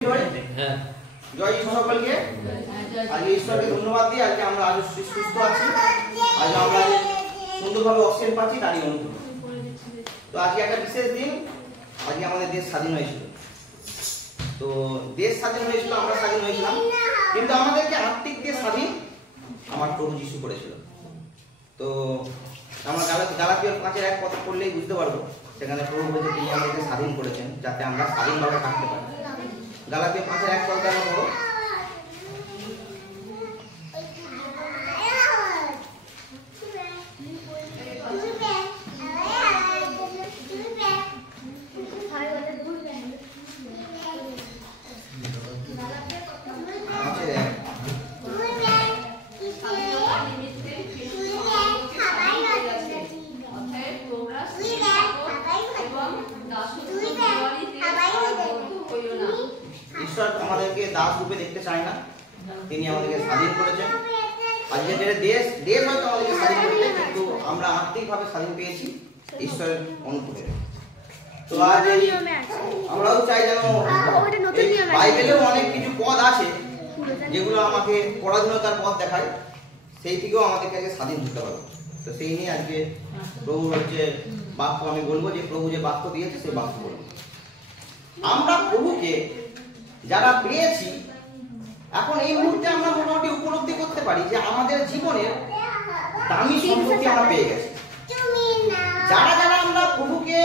জয় ঈশ্বর সকলকে। আজকে ঈশ্বরকে ধন্যবাদ দিই, আজকে আমরা আজ সুস্থ আছি, আজ আমরা সুন্দরভাবে অক্সিজেন পাচ্ছি, তারই অনুভূতি। তো আজকে একটা বিশেষ দিন, আজকে আমাদের দেশ স্বাধীন হয়েছিল। তো দেশ স্বাধীন হয়েছিল, আমরা স্বাধীন হয়েছিলাম, কিন্তু আমাদেরকে আত্মিক দিয়ে স্বাধীন আমার প্রভু যিশু করেছিল। তো আমরা গালাতীয় 5:1 কথা পড়লেই বুঝতে পারবো, সেখানে প্রভু বলছে তিনি আমাদেরকে স্বাধীন করেছেন যাতে আমরা স্বাধীনভাবে থাকতে পারি। গালাতীয় 5:1 পড়তে আমরা পড়ো। ঈশ্বর আমাদেরকে দাস রূপে দেখতে চায় না, তিনি আমাদেরকে স্বাধীন করেছেন। আজকে দেশ হয়তো আমাদেরকে স্বাধীন করেছে, কিন্তু আমরা আত্মিকভাবে স্বাধীন পেয়েছি ঈশ্বরের অনুগ্রহে। তো আজ আমরাও চাই যেন বাইবেলেও অনেক কিছু পদ আছে যেগুলো আমাকে পরাধীনতার পথ দেখায়, সেই থেকেও আমাদেরকে আজকে স্বাধীন হতে হবে। তো সেই নিয়ে আজকে প্রভু বাক্য আমি বলবো, যে প্রভু যে বাক্য দিয়েছে সেই বাক্য বলবো। আমরা প্রভুকে যারা পেয়েছি, এখন এই মুহূর্তে আমরা মোটামুটি উপলব্ধি করতে পারি যে আমাদের জীবনের দামি সম্পত্তি আমরা পেয়ে গেছি। যারা যারা আমরা প্রভুকে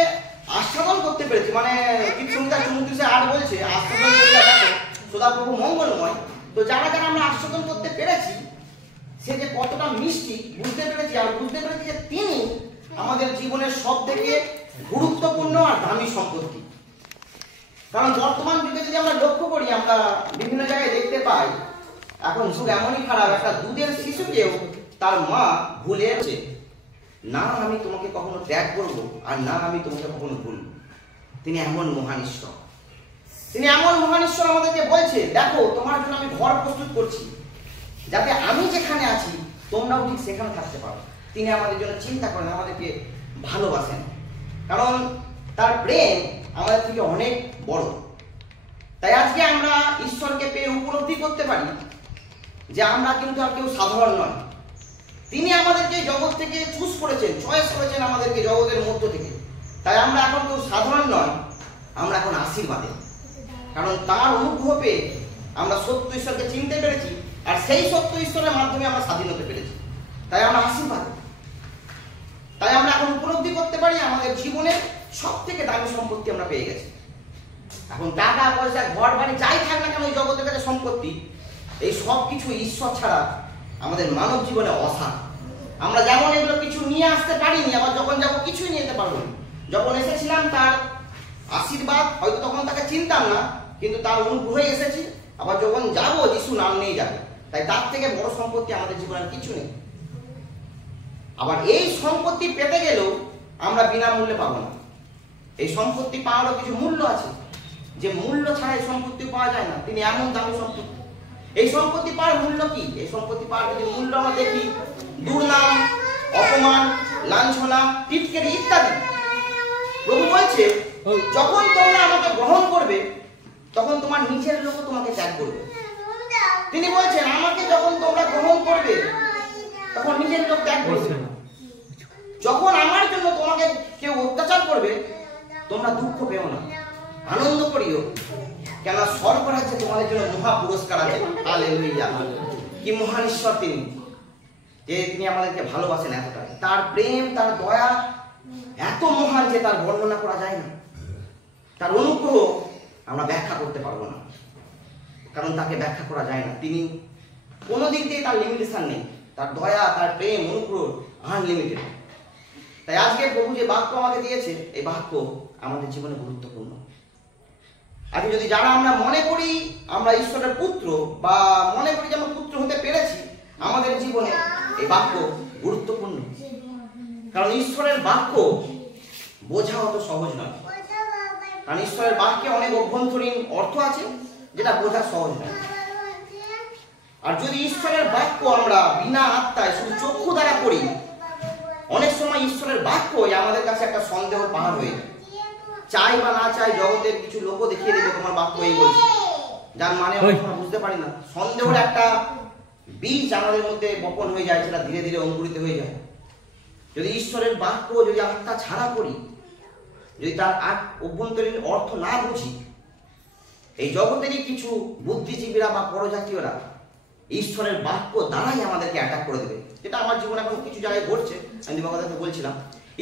আস্বাদন করতে পেরেছি, মানে গীতসংহিতা 34:8 বলছে আস্বাদন করিয়া দেখো সদা প্রভু মঙ্গলময়। তো যারা যারা আমরা আস্বাদন করতে পেরেছি, সে যে কতটা মিষ্টি বুঝতে পেরেছি, আর বুঝতে পেরেছি যে তিনি আমাদের জীবনের সব থেকে গুরুত্বপূর্ণ আর দামি সম্পত্তি। কারণ বর্তমান যুগে যদি আমরা লক্ষ্য করি, আমরা বিভিন্ন জায়গায় দেখতে পাই এখন যুগ এমনই খারাপ, একটা দুধের শিশুকেও তার মা ভুলেছে না, আমি তোমাকে কখনো ত্যাগ করবো, আর না আমি তোমাকে কখনো ভুলবো। তিনি এমন মহান ঈশ্বর, তিনি এমন মহান ঈশ্বর আমাদেরকে বলছে, দেখো তোমার জন্য আমি ঘর প্রস্তুত করছি, যাতে আমি যেখানে আছি তোমরাও ঠিক সেখানে থাকতে পারো। তিনি আমাদের জন্য চিন্তা করেন, আমাদেরকে ভালোবাসেন, কারণ তার প্রেম আমাদের থেকে অনেক বড়। তাই আজকে আমরা ঈশ্বরকে পেয়ে উপলব্ধি করতে পারি যে আমরা কিন্তু আর কেউ সাধারণ নয়। তিনি আমাদেরকে জগৎ থেকে চুজ করেছেন, চয়েস করেছেন আমাদেরকে জগতের মধ্য থেকে। তাই আমরা এখন কেউ সাধারণ নয়, আমরা এখন আশীর্বাদে, কারণ তার অনুগ্রহ পেয়ে আমরা সত্য ঈশ্বরকে চিনতে পেরেছি, আর সেই সত্য ঈশ্বরের মাধ্যমে আমরা স্বাধীন হতে পেরেছি। তাই আমরা আশীর্বাদে। তাই আমরা এখন উপলব্ধি করতে পারি আমাদের জীবনের সব থেকে দামি সম্পত্তি আমরা পেয়ে গেছি। এখন টাকা পয়সা ঘর বাড়ি যাই থাক না কেন, এই জগতের কাছে সম্পত্তি, এই সব কিছু ঈশ্বর ছাড়া আমাদের মানব জীবনে অসার। আমরা যেমন এগুলো কিছু নিয়ে আসতে পারিনি, আবার যখন যাবো কিছুই নিয়ে যেতে পারবো না। যখন এসেছিলাম তার আশীর্বাদ, হয়তো তখন তাকে চিনতাম না, কিন্তু তার অনুগ্রহে এসেছি। আবার যখন যাবো যিশু নাম নিয়ে যাবো। তাই তার থেকে বড় সম্পত্তি আমাদের জীবনের কিছু নেই। আবার এই সম্পত্তি পেতে গেলেও আমরা বিনামূল্যে পাবো না। এই সম্পত্তি পাওয়ারও কিছু মূল্য আছে, যে মূল্য ছাড়া এই সম্পত্তি পাওয়া যায় না। তিনি এমন দামি সম্পত্তি। এই সম্পত্তি পাওয়ার মূল্য কি? এই সম্পত্তি পাওয়ার যদি মূল্য আমরা দেখি, দুর্নাম, অপমান, লাঞ্ছনা, টিটকারি ইত্যাদি। প্রভু বলছে, যখন তোমরা আমাকে গ্রহণ করবে, তখন তোমার নিজের লোকও তোমাকে ত্যাগ করবে। তিনি বলছেন, আমাকে যখন তোমরা গ্রহণ করবে, তখন নিজের লোক ত্যাগ করবে। যখন আমার জন্য তোমাকে কেউ অত্যাচার করবে, তোমরা দুঃখ পেও না, আনন্দ করিও, কেন স্বর্গরাজ্যে তোমাদের জন্য মহা পুরস্কার আছে। হালেলুয়া! কি মহান ঈশ্বর তিনি, যে তিনি আমাদেরকে ভালোবাসেন এতটাই। তার প্রেম, তার দয়া এত মহান যে তার বর্ণনা করা যায় না। তার অনুগ্রহ আমরা ব্যাখ্যা করতে পারবো না, কারণ তাকে ব্যাখ্যা করা যায় না। তিনি কোনো দিক দিয়ে তার লিমিটেশন নেই। তার দয়া, তার প্রেম, অনুগ্রহ আনলিমিটেড। তাই আজকে প্রভু যে বাক্য আমাকে দিয়েছে, এই বাক্য আমাদের জীবনে গুরুত্বপূর্ণ। আজকে যদি যারা আমরা মনে করি আমরা ঈশ্বরের পুত্র, বা মনে করি যে আমরা পুত্র হতে পেরেছি, আমাদের জীবনে এই বাক্য গুরুত্বপূর্ণ। কারণ ঈশ্বরের বাক্য বোঝা অত সহজ নয়। কারণ ঈশ্বরের বাক্যে অনেক অভ্যন্তরীণ অর্থ আছে, যেটা বোঝা সহজ নয়। আর যদি ঈশ্বরের বাক্য আমরা বিনা আত্মায় শুধু চক্ষু দ্বারা পড়ি, অনেক সময় ঈশ্বরের বাক্যই আমাদের কাছে একটা সন্দেহ পাহাড় হয়ে যায়। চাই বা না চাই জগতের কিছু লোকও দেখিয়ে দেবে তোমার বাক্য এই বলছে, যার মানে আমরা বুঝতে পারি না। সন্দেহের একটা বীজ আমাদের মধ্যে বপন হয়ে যায়, সেটা ধীরে ধীরে অঙ্কুরিত হয়ে যায়। যদি ঈশ্বরের বাক্য যদি আত্মা ছাড়া করি, যদি তার অভ্যন্তরীণ অর্থ না বুঝি, এই জগতেরই কিছু বুদ্ধিজীবীরা বা পরজাতীয়রা ঈশ্বরের বাক্য দ্বারাই আমাদেরকে অ্যাটাক করে দেবে। যেটা আমার জীবনে এখন কিছু জায়গায় ঘটছে, আমি দিবাগতকে বলছিলাম,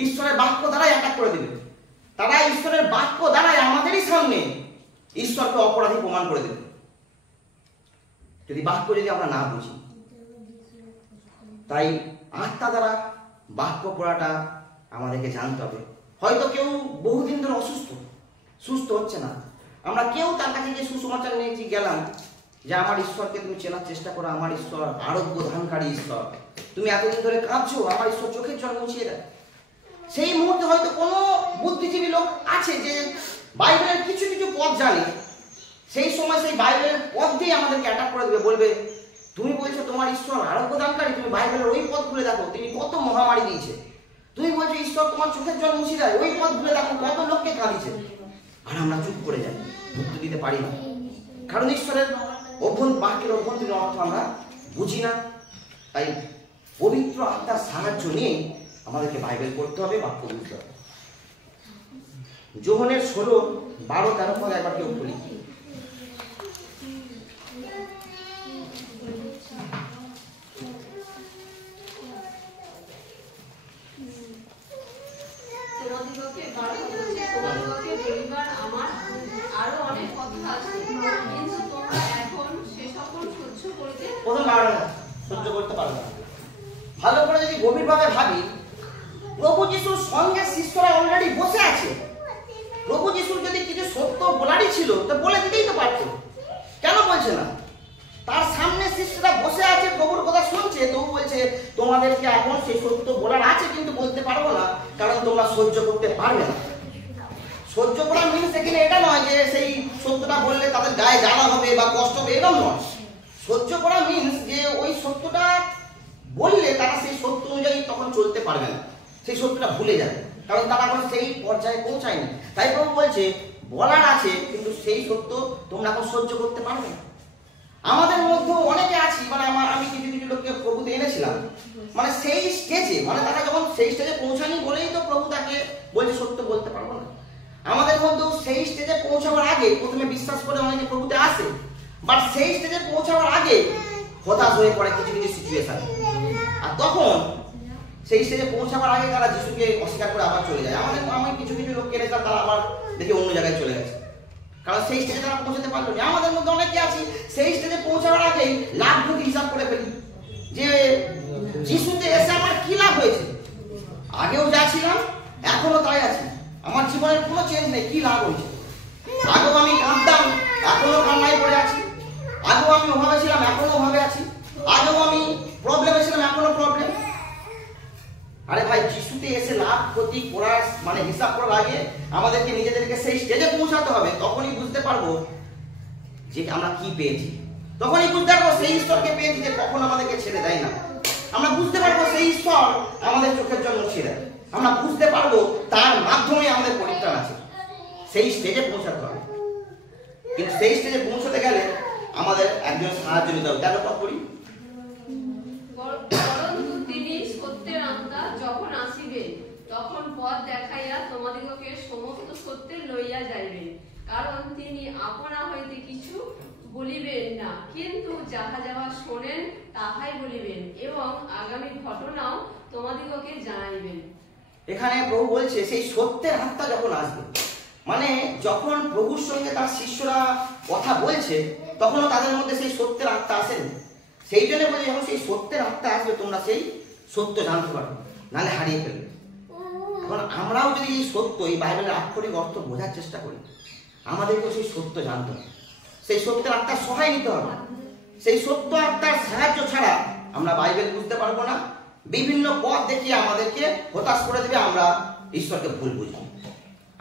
ঈশ্বরের বাক্য দ্বারাই অ্যাটাক করে দেবে। তারা ঈশ্বরের বাক্য দ্বারাই আমাদেরই সামনে ঈশ্বরকে অপরাধী প্রমাণ করে দেবে, যদি বাক্য যদি আমরা না বুঝি। তাই আত্মা দ্বারা বাক্য পড়াটা আমাদেরকে জানতে হবে। হয়তো কেউ বহুদিন ধরে অসুস্থ, সুস্থ হচ্ছে না, আমরা কেউ তার কাছে যে সুসমাচার নিয়েছি গেলাম যে আমার ঈশ্বরকে তুমি চেনার চেষ্টা করো, আমার ঈশ্বর আরোগ্য দানকারী ঈশ্বর, তুমি এতদিন ধরে কাঁদছো, আমার ঈশ্বর চোখের জল মুছিয়ে দেয়। সেই মুহূর্তে হয়তো কোনো বুদ্ধিজীবী লোক আছে যে বাইবেলের কিছু কিছু পদ জানে, সেই সময় সেই বাইবেলের পদ দিয়ে আমাদেরকে অ্যাটাক করে দেবে, বলবে তুমি বলছো তোমার ঈশ্বর আরোগ্য দানকারী, তুমি বাইবেলের ওই পদ খুলে দেখো তিনি কত মহামারী দিয়েছে। তুমি বলছো ঈশ্বর তোমার চোখের জল মুছিয়ে দেয়, ওই পদ খুলে দেখো কত লোককে কাঁদিয়েছে। আর আমরা চুপ করে যাই, উত্তর দিতে পারি না, কারণ ঈশ্বরের বাক্যের অভ্যন্তরীণ অর্থ আমরা বুঝি না। তাই পবিত্র আত্মার সাহায্য নিয়ে আমাদেরকে বাইবেল পড়তে হবে, বাক্য বুঝতে হবে। যোহনের 16:12-13 পদ একবার কেউ খুলি। সহ্য করতে পারবে না। ভালো করে যদি গভীরভাবে ভাবি, প্রভু যিশুর সঙ্গে শিষ্যরা অলরেডি বসে আছে। প্রভু যিশুর যদি কিছু সত্য বলারই ছিল তো বলে দিতেই তো পারত, কেন বলছে না? তার সামনে শিষ্যরা বসে আছে, প্রভুর কথা শুনছে, তবু বলছে তোমাদেরকে এখন সেই সত্য বলার আছে কিন্তু বলতে পারবো না, কারণ তোমরা সহ্য করতে পারবে না। সহ্য করা মিনস এখানে এটা নয় যে সেই সত্যটা বললে তাদের গায়ে জ্বালা হবে বা কষ্ট হবে, এরকম নয়। সহ্য করা মিনস যে ওই সত্যটা বললে তারা সেই সত্য অনুযায়ী তখন চলতে পারবে না, সেই সত্যটা ভুলে যাবে, কারণ তারা এখন সেই পর্যায়ে পৌঁছায়নি। তাই প্রভু বলছে বলার আছে কিন্তু সেই সত্য তোমরা এখন সহ্য করতে পারবে না। আমাদের মধ্যে অনেকে আছি, মানে আমি কিছু কিছু লোককে প্রভুতে এনেছিলাম, মানে সেই স্টেজে, মানে তারা যখন সেই স্টেজে পৌঁছানি বলেই তো প্রভু তাকে বলছে সত্য বলতে পারবো না। আমাদের মধ্যেও সেই স্টেজে পৌঁছাবার আগে প্রথমে বিশ্বাস করে অনেকে প্রভুতে আসে, বাট সেই স্টেজে পৌঁছাবার আগে হতাশ হয়ে পড়ে কিছু কিছু সিচুয়েশন, আর তখন সেই স্টেজে পৌঁছাবার আগে তারা যিশুকে অস্বীকার করে আবার চলে যায়। আমি কিছু কিছু লোককে এনেছিলাম, তারা আবার দেখে অন্য জায়গায় চলে গেছে, কারণ সেই স্টেজে তারা পৌঁছাতে পারলো না। আমাদের মধ্যে অনেকে আছি সেই স্টেজে পৌঁছাবার আগেই লাভ ঝুঁকি হিসাব করে ফেলি যে যিশুতে এসে আমার কি লাভ হয়েছে, আগেও যা ছিলাম এখনো তাই আছি, আমার জীবনের কোনো চেঞ্জ নেই, কি লাভ হয়েছে? আগেও আমি কাঁদতাম, এখনো কান্নায় পড়ে আছি, আগেও আমি অভাবে ছিলাম, এখনো অভাবে আছি, আগেও আমি প্রবলেমে ছিলাম, এখনো প্রবলেম। আরে ভাই, যিশুতে এসে লাভ ক্ষতি করার মানে হিসাব করার আগে আমাদেরকে নিজেদেরকে সেই স্টেজে পৌঁছাতে হবে, তখনই বুঝতে পারবো যে আমরা কি পেয়েছি, তখনই বুঝতে পারবো সেই ঈশ্বরকে পেয়েছি যে কখন আমাদেরকে ছেড়ে দেয় না। আমরা বুঝতে পারবো সেই ঈশ্বর আমাদের চোখের জল মুছিয়ে দেয়, আমরা বুঝতে পারবো তার মাধ্যমে আমাদের পরিত্রাণ আছে। সেই স্টেজে পৌঁছাতে হবে, কিন্তু সেই স্টেজে পৌঁছাতে গেলে আমাদের একজন সাহায্য নিতে হবে। কেন তখন করি? তিনি সত্যের আত্মা যখন আসিবেন তখন পথ দেখাইয়া তোমাদিগকে সমস্ত সত্যে লইয়া যাইবেন, কারণ তিনি আপনা হইতে কিছু বলিবেন না, কিন্তু যাহা যাহা শোনেন তাহাই বলিবেন এবং আগামী ঘটনাও তোমাদিগকে জানাইবেন। এখানে প্রভু বলছে সেই সত্যের আত্মা যখন আসবে, মানে যখন প্রভুর সঙ্গে তার শিষ্যরা কথা বলছে তখনও তাদের মধ্যে সেই সত্যের আত্মা আসেনি। সেই জন্য বলে যখন সেই সত্যের আত্মা আসবে তোমরা সেই সত্য জানতে পারবে, নাহলে হারিয়ে ফেলবে। এখন আমরাও যদি এই সত্য, এই বাইবেলের আক্ষরিক অর্থ বোঝার চেষ্টা করি, আমাদেরকেও সেই সত্য জানতে হবে, সেই সত্যের আত্মার সহায় নিতে হবে। সেই সত্য আত্মার সাহায্য ছাড়া আমরা বাইবেল বুঝতে পারবো না। বিভিন্ন পথ দেখিয়ে আমাদেরকে হতাশ করে দেবে, আমরা ঈশ্বরকে ভুল বুঝবো,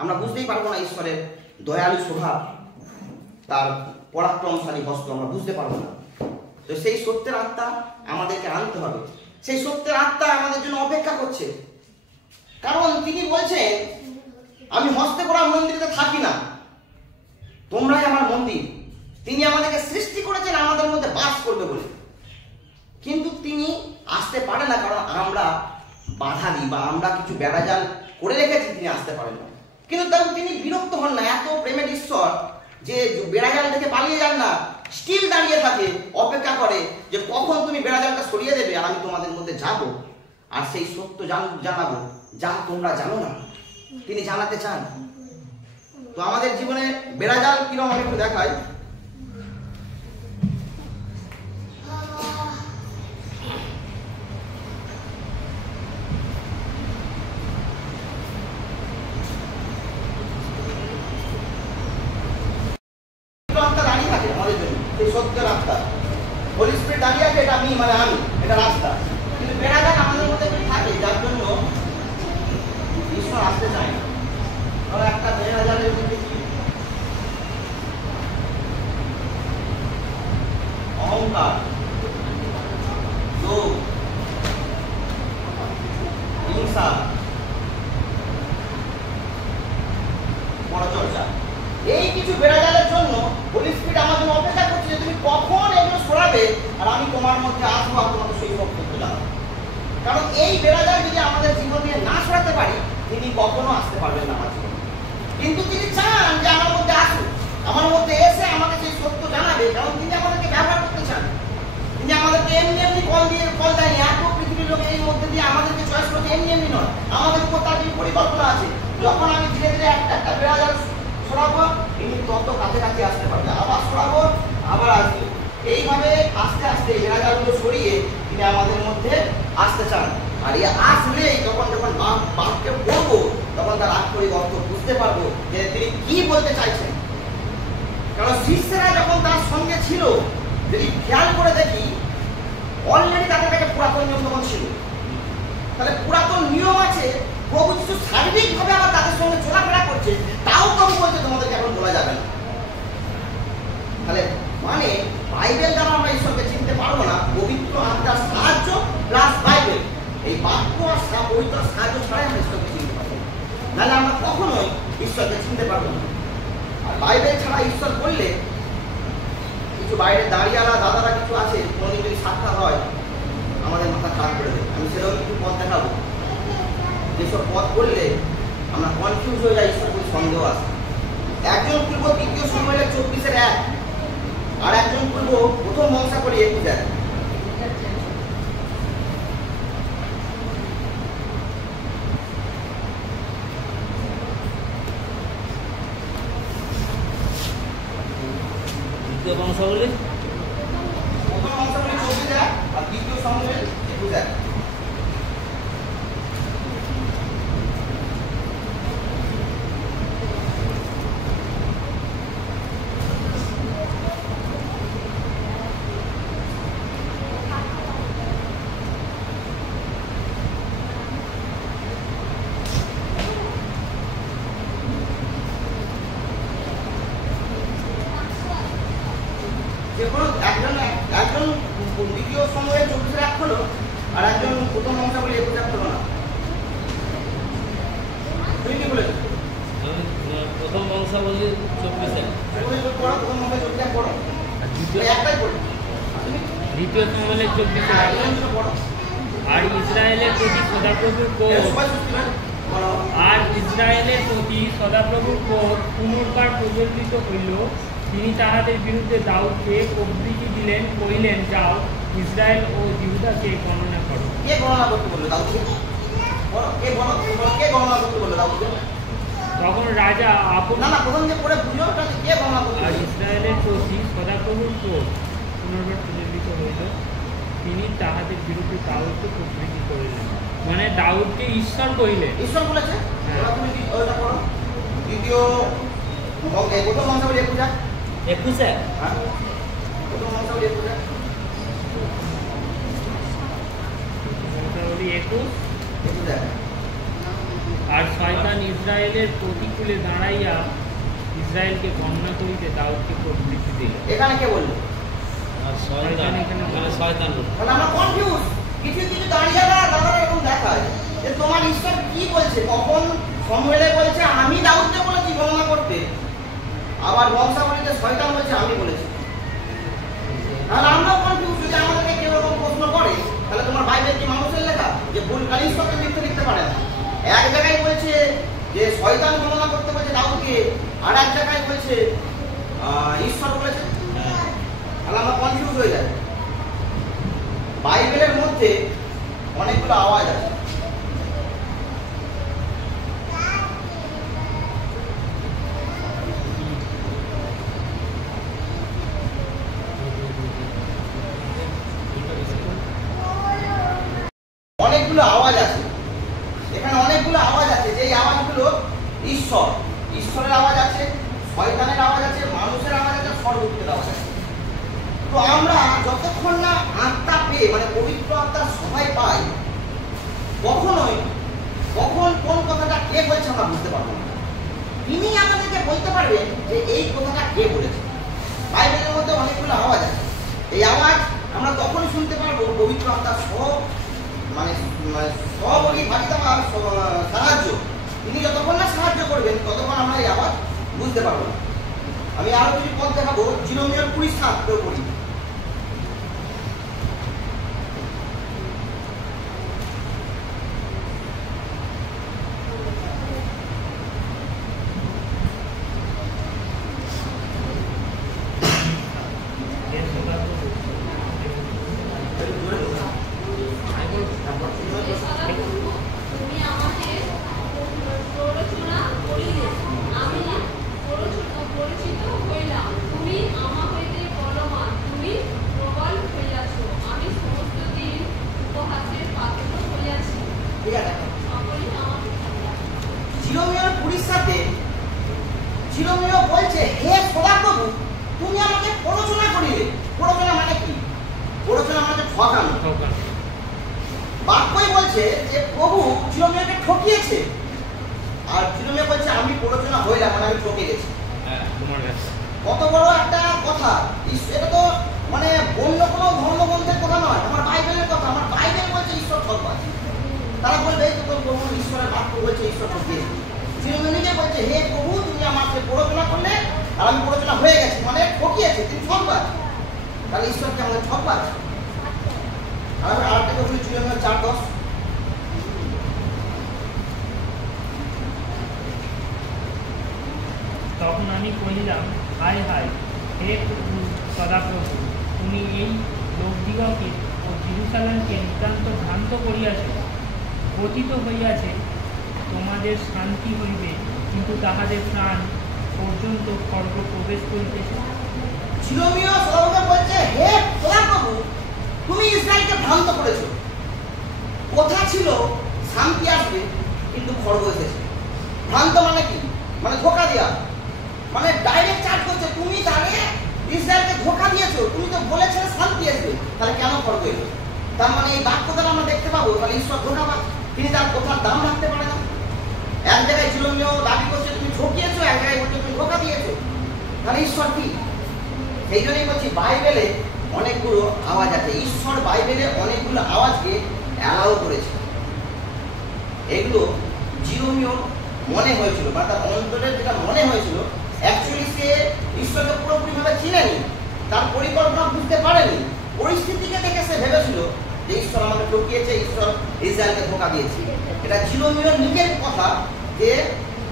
আমরা বুঝতেই পারবো না ঈশ্বরের দয়ালু স্বভাব, তার পরাক্রমশালী হস্ত আমরা বুঝতে পারবো না। তো সেই সত্যের আত্মা আমাদেরকে আনতে হবে, সেই সত্যের আত্মা আমাদের জন্য অপেক্ষা করছে, কারণ তিনি বলছেন আমি হস্তে করা মন্দিরে থাকি না, তোমরাই আমার মন্দির। তিনি আমাদেরকে সৃষ্টি করেছেন আমাদের মধ্যে বাস করবে বলে, কিন্তু তিনি আসতে পারে না, কারণ আমরা বাধা দিই বা আমরা কিছু বেড়াজাল করে রেখেছি, তিনি আসতে পারেন না। কিন্তু তিনি বিরক্ত হন না, এত প্রেমের ঈশ্বর যে বেড়াজাল থেকে পালিয়ে যান না, স্টিল দাঁড়িয়ে থাকে, অপেক্ষা করে যে কখন তুমি বেড়াজালটা সরিয়ে দেবে আর আমি তোমাদের মধ্যে যাব আর সেই সত্য জানাবো যা তোমরা জানো না। তিনি জানাতে চান। তো আমাদের জীবনে বেড়াজাল কিরকম আমি একটু দেখাই। দাঁড়িয়ে থাকে আমাদের জন্য, সেই সত্যের রাস্তা হোলি স্পিরিট দাঁড়িয়ে আছে, এটা আমি মানে আমি, এটা রাস্তা। কিন্তু বেড়াজাল আমাদের মধ্যে থাকে, যার জন্য ঈশ্বর আসতে চায় না। ধরো একটা বেড়াজালের মধ্যে কি অহংকার, লোভ, হিংসা, পরচর্চা, এই কিছু বেড়াজালের জন্য হোলি স্পিরিট আমার জন্য অপেক্ষা করছে যে তুমি কখন এগুলো সরাবে আর আমি তোমার মধ্যে আসবো আর তোমাকে সেই সব করতে জানাবো। কারণ এই বেড়াজাল যদি আমাদের জীবন নিয়ে না সরাতে পারি, তিনি কখনো আসতে পারবেন না আমার জীবনে। কিন্তু তিনি চান যে আমার মধ্যে আসুক, আমার মধ্যে এসে আমাকে সেই সত্য জানাবে, কারণ তিনি আমাদেরকে ব্যবহার করতে চান। তিনি আমাদেরকে এমনি এমনি কল দেয়নি, এত পৃথিবীর লোক এই মধ্যে দিয়ে আমাদেরকে চয়েস করতে এমনি এমনি নয়, আমাদের উপর তার কিছু পরিকল্পনা আছে। যখন আমি ধীরে ধীরে একটা একটা বেড়াজাল সরাবো, তিনি তত কাছাকাছি আসতে পারবে, আবার সরাবো, আবার আসবে, এইভাবে আস্তে আস্তে বেড়াজালগুলো সরিয়ে তিনি আমাদের মধ্যে আসতে চান। আর এই আসলেই যখন বাপকে পড়বো, তখন তার আক্ষরিক অর্থ বুঝতে পারবো যে তিনি কি বলতে চাইছেন। কারণ শিষ্যরা যখন তার সঙ্গে ছিল, যদি খেয়াল করে দেখি, অলরেডি তাদের কাছে পুরাতন নিয়ম তখন ছিল। তাহলে পুরাতন নিয়ম আছে, প্রভু যিশু শারীরিকভাবে আবার তাদের সঙ্গে চলাফেরা করছে, তাও প্রভু বলছে তোমাদেরকে এখন বলা যাবে না। তাহলে মানে বাইবেল দ্বারা আমরা ঈশ্বরকে চিনতে পারবো না, পবিত্র আত্মার সাহায্য প্লাস বাইবেল, এই বাক্য আর পবিত্র সাহায্য ছাড়াই আমরা ঈশ্বরকে চিনতে পারবো না। নাহলে আমরা কখনোই ঈশ্বরকে চিনতে পারবো না। আর বাইবেল ছাড়া ঈশ্বর বললে, কিছু বাইরে দাঁড়িয়েলা দাদারা কিছু আছে, কোনোদিন যদি সাক্ষাৎ হয় আমাদের মাথা খারাপ করে দেয়। আমি সেরকম কিছু পথ দেখাবো, যেসব পথ করলে আমরা কনফিউজ হয়ে যাই, ঈশ্বর কোনো সন্দেহ আছে। একজন পূর্ব 2 শমূয়েলের 24:1, আর একজন পূর্ব 1 বংশাবলী 21। দ্বিতীয় বংশাবলী 1 বংশাবলী 24 আর 2 শমূয়েল 21। একজন 2 শমূয়েল 24 হলো, আর একজন 1 বংশাবলী 21 হলো না। তুমি কি বলেছো? প্রথম বংশাবলী 24 পড়ো, 1 বংশাবলী 24 পড়ো, একটাই পড়ো। দ্বিতীয় শমূয়েলের 24 পড়ো। আর ইসরায়েলের প্রতি সদাপ্রভুর কোপ পুনর্বার প্রজ্বলিত হইল। তিনি তাহাদের বিরুদ্ধে দাউদকে প্রবৃত্তি দিলেন, কহিলেন, যাও ইসরায়েল ও জিহুদাকে গণনা করো। কে গণনা করতে বললো দাউদকে? কে গণনা করতে বললো দাউদকে? তখন রাজা না প্রথম যে পড়ে বুঝো, কে গণনা করতে? আর ইসরায়েলের প্রতি সদাপ্রভুর কোপ পুনর্বার প্রজ্বলিত হইল। তিনি তাহাদের বিরুদ্ধে দাউদকে প্রবৃত্তি করিলেন, মানে দাউদকে ঈশ্বর কহিলেন। ঈশ্বর বলেছে। তুমি ওইটা পড়ো, দ্বিতীয় 1 বংশাবলী 21। হ্যাঁ, 1 বংশাবলী 21। বংশাবলী 21। আর শয়তান ইসরায়েলের প্রতিকূলে দাঁড়াইয়া ইসরায়েলকে গণনা করিতে দাউদকে প্রবৃত্তি দিল। এখানে কে বললো? শয়তান। আমরা কনফিউজ, কিছু দাঁড়িয়েলা দাদারা এরকম দেখায় যে তোমার ঈশ্বর কি বলছে। কখন শমূয়েলে বলছে আমি দাউদকে বলেছি গণনা করতে, আবার বংশাবলীতে শয়তান বলছে আমি বলেছি। তাহলে ঈশ্বরকে মিথ্যে লিখতে পারে না। এক জায়গায় বলছে যে শয়তান গণনা করতে বলছে দাউদকে, আর এক জায়গায় বলছে ঈশ্বর বলেছে। তাহলে আমরা কনফিউজ হয়ে যাই। বাইবেলের মধ্যে অনেকগুলো আওয়াজ আছে। অনেকগুলো আওয়াজ আছে এখানে, অনেকগুলো আওয়াজ আছে। যে আওয়াজগুলো ঈশ্বর, ঈশ্বরের আওয়াজ আছে, শয়তানের আওয়াজ আছে, মানুষের আওয়াজ আছে, স্বর্গদূতের আওয়াজ আছে। তো আমরা যতক্ষণ না আত্মা পেয়ে মানে পবিত্র আত্মার সহায় পাই, কখনোই কখন কোন কথাটা কে বলছে আমরা বুঝতে পারবো না। তিনি আমাদেরকে বলতে পারবেন যে এই কথাটা কে বলেছে। বাইবেলের মধ্যে অনেকগুলো আওয়াজ আছে। এই আওয়াজ আমরা তখনই শুনতে পারবো পবিত্র আত্মার সহযোগী ভাগিতা বা সাহায্য। তিনি যতক্ষণ না সাহায্য করবেন ততক্ষণ আমরা এই আওয়াজ বুঝতে পারবো না। আমি আরো কিছু পদ দেখাবো। জিরোমিয়ার 20:7 পড়ি। তুমি আমাকে প্ররোচনা করিলে, আমি পরিচিত হইলাম। তুমি আমা হইতে বলবান, তুমি প্রবল হইয়াছ। আমি সমস্ত দিন উপহাসের পাত্র হইয়াছি। ঠিক আছে, সকলেই আমাকে জিরোমিয়ার 20:7 জিরোমিয়া বলছে, হে সদাপ্রভু, তুমি আমাকে প্ররোচনা করিলে। প্ররোচনা মানে কি? প্ররোচনা মানে ঠকানো। বাক্যই বলছে যে প্রভু জিরোমিয়াকে ঠকিয়েছে, আর জিরোমিয়া বলছে আমি প্ররোচনা হইলাম মানে আমি ঠকে গেছি। কত বড় একটা কথা! এটা তো মানে অন্য কোনো ধর্মগ্রন্থের কথা নয়, আমার বাইবেলের কথা। আমার বাইবেল বলছে ঈশ্বর ঠকবাজ। তারা বলবে এই তো প্রভু ঈশ্বরের বাক্য বলছে ঈশ্বর ঠকিয়েছে। জিরোমিয়া নিজে বলছে, হে প্রভু, তুমি আমাকে প্ররোচনা করলে আর আমি প্ররোচনা হয়ে গেছি মানে ঠকিয়েছে, তিনি ঠকবাজ। তাহলে ঈশ্বরকে আমাদের ঠকবাজ। আর আরেকটা কথা জিরোমিয়া 4:10। তখন আমি কহিলাম, হায় হায়, হে সদাপ্রভু, তুমি এই লোকদিগকে ও জেরুজালেমকে নিতান্ত ভ্রান্ত করিয়াছ। পতিত হইয়াছে, তোমাদের শান্তি হইবে, কিন্তু তাহাদের প্রাণ পর্যন্ত খড়গ প্রবেশ করিতেছে। জিরোমিয়া সদাপ্রভু বলছে, হে সদাপ্রভু, তুমি ইসরায়েলকে ভ্রান্ত করেছো। কথা ছিল শান্তি আসবে, কিন্তু খড়গ এসেছে। ভ্রান্ত মানে কি? মানে ধোঁকা দেওয়া, মানে ডাইরেক্ট চার্জ করছে তুমি তাহলে ইসরায়েলকে ধোঁকা দিয়েছো। তুমি তো বলেছিলে শান্তি আসবে, তাহলে কেন খড়গ এলো? তার মানে এই বাক্য দ্বারা আমরা দেখতে পাবো তাহলে ঈশ্বর ধোঁকাবাজ। তিনি তার কথার দাম রাখতে পারে না। এক জায়গায় জিরোমিয়া দাবি করছে তুমি ঠকিয়েছো, এক জায়গায় বলছে তুমি ধোঁকা দিয়েছো। তাহলে ঈশ্বর কি? সেই জন্যই বলছি বাইবেলে অনেকগুলো আওয়াজ আছে। ঈশ্বর বাইবেলে অনেকগুলো আওয়াজকে অ্যালাউ করেছে। এগুলো জিরোমিয়ার মনে হয়েছিল বা তার অন্তরের যেটা মনে হয়েছিল, অ্যাকচুয়ালি সে ঈশ্বরকে পুরোপুরিভাবে চিনেনি, তার পরিকল্পনা বুঝতে পারেনি। পরিস্থিতিকে দেখে সে ভেবেছিল যে ঈশ্বর আমাকে ঠকিয়েছে, ঈশ্বর ইসরায়েলকে ধোঁকা দিয়েছে। এটা জিরোমিয়ার নিজের কথা যে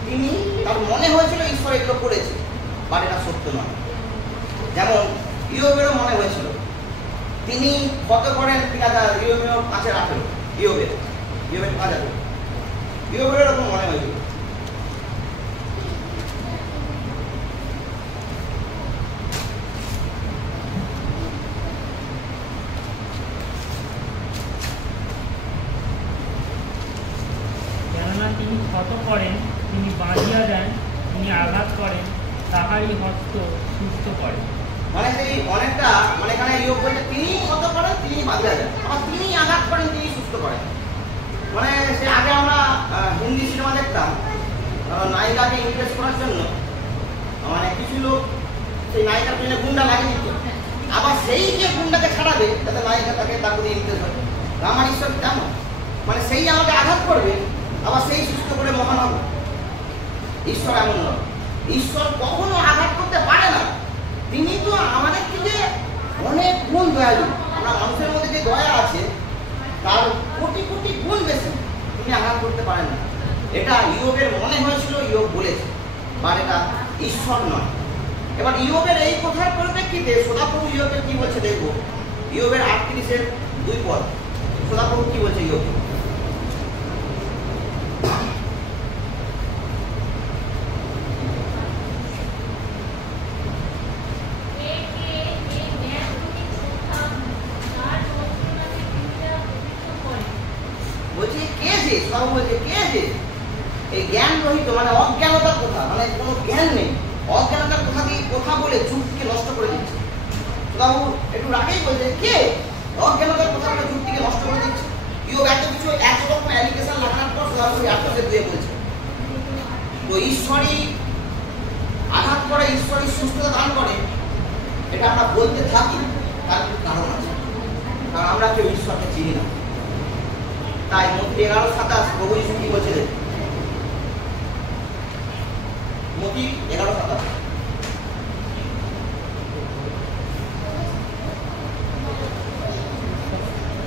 তিনি তার মনে হয়েছিল ঈশ্বর এগুলো করেছে, বাট এটা সত্য নয়। যেমন ইয়োবেরও মনে হয়েছিল, তিনি কত করেন 3000, ইয়োবের 5:18, ইয়োবের 5,000, ইয়োবের এরকম মনে হয়েছিল। কেননা তিনি ক্ষত করেন, তিনি বাঁধিয়া দেন, তিনি আঘাত করেন, তাহারই হস্ত সুস্থ করেন। মানে সেই অনেকটা মানে এখানে ইয়োব বলছে তিনি ক্ষত করেন, তিনি বাঁধিয়া দেন, আবার তিনি আঘাত করেন, তিনি সুস্থ করেন। মানে সে আগে আমরা হিন্দি সিনেমা দেখতাম, নায়িকাকে ইমপ্রেস করার জন্য মানে কিছু লোক সেই নায়িকার পেছনে গুন্ডা লাগিয়ে দিত, আবার সেই যে গুন্ডাকে ছাড়াবে যাতে নায়িকা তাকে তার প্রতি ইমপ্রেস হয়। আমার ঈশ্বর কেমন? মানে সেই আমাকে আঘাত করবে, আবার সেই সুস্থ করে মহান হবে। ঈশ্বর এমন নয়। ঈশ্বর কখনো আঘাত করতে পারে না। তিনি তো আমাদের থেকে অনেক গুণ দয়ালু। আমরা মানুষের মধ্যে যে দয়া আছে তার কোটি কোটি গুণ বেশি। তিনি আঘাত করতে পারেন না। এটা ইয়োবের মনে হয়েছিল, ইয়োব বলেছে, বাট এটা ঈশ্বর নয়। এবার ইয়োবের এই কথার পরিপ্রেক্ষিতে সদাপ্রভু ইয়োবকে কি বলছে দেখবো। ইয়োবের 38:2 সদাপ্রভু কি বলছে ইয়োব। বলছে কে যে, সদাপ্রভু বলছে কে যে এই জ্ঞান রহিত, মানে অজ্ঞানতার কথা, মানে কোনো জ্ঞান নেই, অজ্ঞানতার কথা দিয়ে কথা বলে যুক্তিকে নষ্ট করে দিচ্ছে। সদাপ্রভু একটু রাগেই বলছে কে অজ্ঞানতার কথা বলে যুক্তিকে নষ্ট করে দিচ্ছে। ইয়োব এত কিছু এত রকম অ্যালিগেশন লাগানোর পর সদাপ্রভু আত্মসে দিয়ে বলছে। তো ঈশ্বরই আঘাত করে, ঈশ্বরই সুস্থতা দান করে, এটা আমরা বলতে থাকি, তার কারণ আছে, কারণ আমরা কেউ ঈশ্বরকে চিনি না। তাই মতি 11:27 প্রভু যীশু কি বলছিলেন, মতি 11:27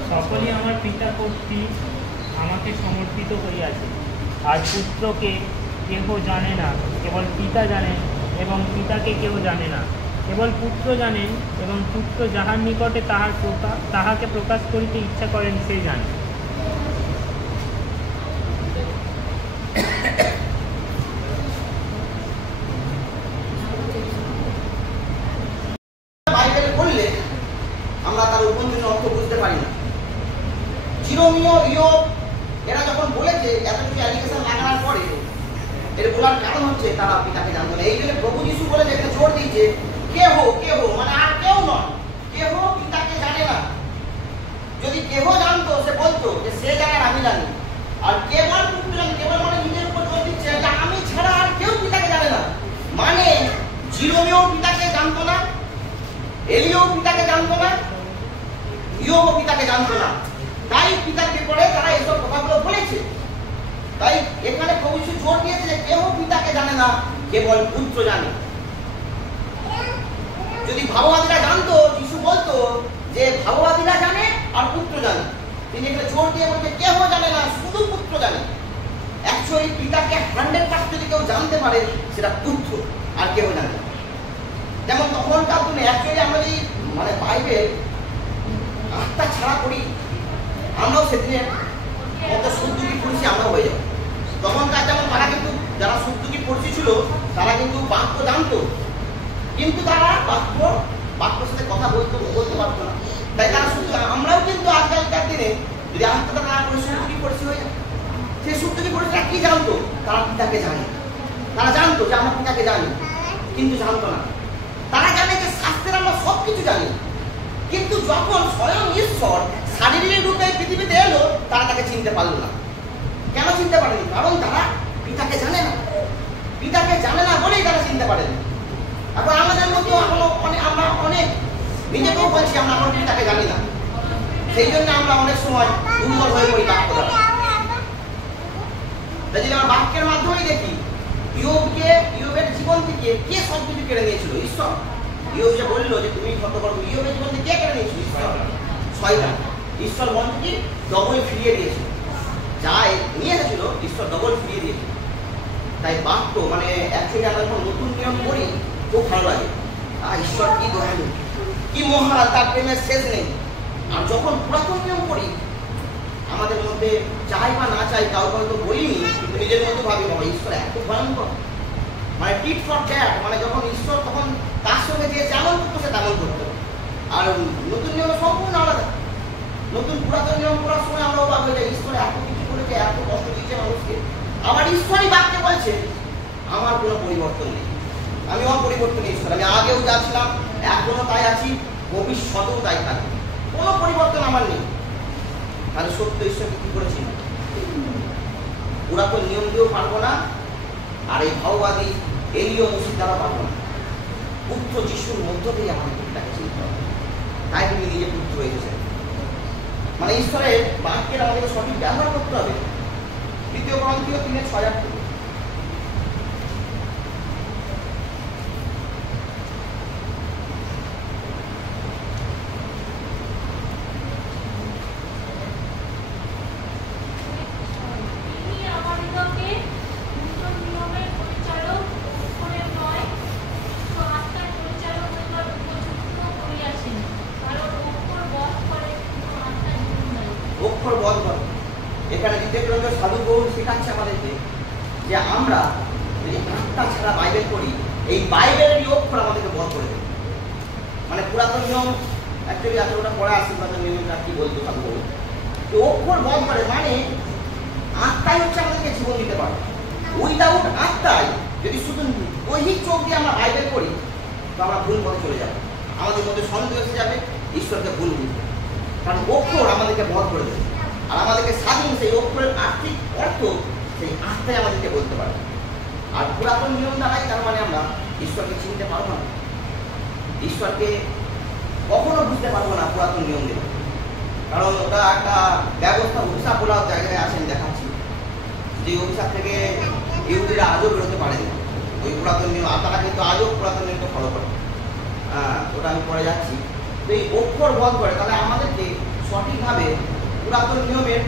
সকলেই আমার পিতা কর্তৃক আমাকে সমর্পিত হইয়াছে। আর পুত্রকে কেহ জানে না, কেবল পিতা জানেন, এবং পিতাকে কেউ জানে না, কেবল পুত্র জানেন, এবং পুত্র যাহার নিকটে তাহাকে প্রকাশ করিতে ইচ্ছা করেন সে জানে। বাইবেল পড়লে আমরা তার উপন্যাসের অর্থ বুঝতে পারি না। জিরোমিও, ইয়োব এরা যখন বলেছে এত কিছু অ্যালিগেশন লাগানোর পরে, এর বলার কারণ হচ্ছে তারা পিতাকে জানতো না। এই জন্য প্রভু যীশু বলে যে জোর দিয়েছে কেহ কেহ, মানে আর কেউ নয়, কেহ পিতাকে জানে না। যদি কেহ জানতো সে বলতো যে সে জানে আমি জানি, আর কেবল পুত্র জানে, কেবল মানে নিজের উপর জোর দিচ্ছে যে আমি ছাড়া আর কেউ পিতাকে জানে না। মানে জিরোমিও পিতাকে জানতো না, এলিও পিতাকে জানতো না, ইয়োব পিতাকে জানতো না, তাই পিতাকে পড়ে তারা এসব কথাগুলো বলেছে। তাই এখানে প্রভু যীশু জোর দিয়েছে যে কেউ পিতাকে জানে না, কেবল পুত্র জানে। যদি ভাববাদীরা জানতো, যীশু বলতো যে ভাববাদীরা জানে আর পুত্র জানে। তিনি এখানে জোর দিয়ে বলছে কেউ জানে না, শুধু পুত্র জানে। অ্যাকচুয়ালি পিতাকে 100% যদি কেউ জানতে পারে সেটা পুত্র, আর কেউ জানে না। যেমন তখনকার দিনে অ্যাকচুয়ালি আমরা যদি মানে বাইবেল আত্মা ছাড়া করি, আমরাও সেদিনে কত শুদ্ধকি পড়ছি আমরাও হয়ে যাবো। তখনকার যেমন তারা কিন্তু যারা শুদ্ধকি পড়ছি ছিল তারা কিন্তু বাক্য জানতো, কিন্তু তারা বাক্যর সাথে কথা বলতে পারতো না। তাই তারা শুদ্ধ, আমরাও কিন্তু আজকালকার দিনে যদি আত্মাটা না করে শুদ্ধকি পড়ছি হয়ে যায়। সেই শুদ্ধকি পড়ছি তারা কি জানতো, তারা পিতাকে জানে, তারা জানতো যে আমরা পিতাকে জানি, কিন্তু জানতো না। তারা জানে যে শাস্ত্রের আমরা সব কিছু জানি, কিন্তু যখন স্বয়ং ঈশ্বর শারীরিক রূপে পৃথিবীতে এলো তারা তাকে চিনতে পারলো না। কেন চিনতে পারেনি? কারণ তারা পিতাকে জানে না। পিতাকে জানে না বলেই তারা চিনতে পারেনি। এখন আমাদের মধ্যেও এখনো আমরা অনেক নিজেকেও বলছি আমরা এখন পিতাকে জানি না, সেই জন্য আমরা অনেক সময় দুর্বল হয়ে পড়ি বাক্য দ্বারা। তাই যদি আমরা বাক্যের মাধ্যমেই দেখি ইয়োবের জীবন থেকে কে সব কিছু কেড়ে নিয়েছিল? ঈশ্বর। ইয়োব যে বললো যে তুমি সত্য করো, ইয়োবের জীবন থেকে কে কেড়ে নিয়েছিল? ঈশ্বর। শয়তান। ঈশ্বর মনকে ডবল ফিরিয়ে দিয়েছিল, যা নিয়ে এসেছিল ঈশ্বর ডবল ফিরিয়ে দিয়েছিল। তাই বাক্য মানে অ্যাকচুয়ালি আমরা যখন নতুন নিয়ম করি খুব ভালো লাগে, ঈশ্বর কি দয়ালু, কি মহান, তার প্রেমের শেষ নেই। আর যখন পুরাতন নিয়ম করি আমাদের মধ্যে চাই বা না চাই, কাউকে হয়তো বলিনি কিন্তু নিজের মধ্যে ভাবি বাবা ঈশ্বর এত ভয়ঙ্কর, মানে টিট ফর ট্যাট, মানে যখন ঈশ্বর তখন তার সঙ্গে যে যেমন করতো সে তেমন করতো। আর নতুন নিয়ম সম্পূর্ণ আলাদা। নতুন পুরাতন নিয়ম করার সময় আমরা অবাক হয়ে যাই, ঈশ্বর এত কিছু করেছে, এত কষ্ট দিয়েছে মানুষকে, আবার ঈশ্বরই বাক্যে বলছে আমার কোনো পরিবর্তন নেই, আমি অপরিবর্তনীয় ঈশ্বর, আমি আগেও যা ছিলাম এখনো তাই আছি, ভবিষ্যতেও তাই থাকবে, কোনো পরিবর্তন আমার নেই। তাহলে সত্য ঈশ্বরকে কি করেছি? পুরাতন নিয়ম দিয়েও পারবো না, আর এই ভাওবাদী এলিও মুসির দ্বারা পারবো না। পুত্র যিশুর মধ্য দিয়ে আমাদের পিতাকে চিনতে হবে। তাই তিনি নিজে পুত্র হয়েছেন। মানে ঈশ্বরের বাক্যের আমাদেরকে সঠিক ব্যবহার করতে হবে। 2 করন্থীয় 3:6-8 নিত্যানন্দ সাধু গৌর শেখাচ্ছে আমাদেরকে যে আমরা যদি আত্মা ছাড়া বাইবেল পড়ি, এই বাইবেলেরই অক্ষর আমাদেরকে বধ করে দেবে। মানে পুরাতন নিয়ম অ্যাকচুয়ালি আছে, ওটা পড়া আছে পুরাতন নিয়মটা কি বলতো সাধু গৌর, তো অক্ষর বধ করে মানে আত্মাই হচ্ছে আমাদেরকে জীবন দিতে পারে। উইদাউট আত্মাই যদি শুধু দৈহিক চোখ দিয়ে আমরা বাইবেল পড়ি, তো আমরা ভুল পথে চলে যাবো, আমাদের মধ্যে সন্দেহ এসে যাবে, ঈশ্বরকে ভুল বুঝবে। কারণ অক্ষর আমাদেরকে বধ করে দেবে, আর আমাদেরকে স্বাধীন সেই অক্ষরের আর্থিক অর্থ সেই আত্মাই আমাদেরকে বলতে পারে। আর পুরাতন নিয়ম দ্বারাই তার মানে আমরা ঈশ্বরকে চিনতে পারবো না, ঈশ্বরকে কখনো বুঝতে পারবো না পুরাতন নিয়ম দিয়ে। কারণ ওটা একটা ব্যবস্থা, অভিশাপ বলা জায়গায় আসেন দেখাচ্ছি, যে অভিশাপ থেকে ইহুদিরা আজও বেরোতে পারেনি। ওই পুরাতন নিয়ম তারা কিন্তু আজও পুরাতন নিয়মকে ফলো করে। ওটা আমি পরে যাচ্ছি। তো এই অক্ষর বধ করে, তাহলে আমাদেরকে সঠিকভাবে পুরাতন নিয়মের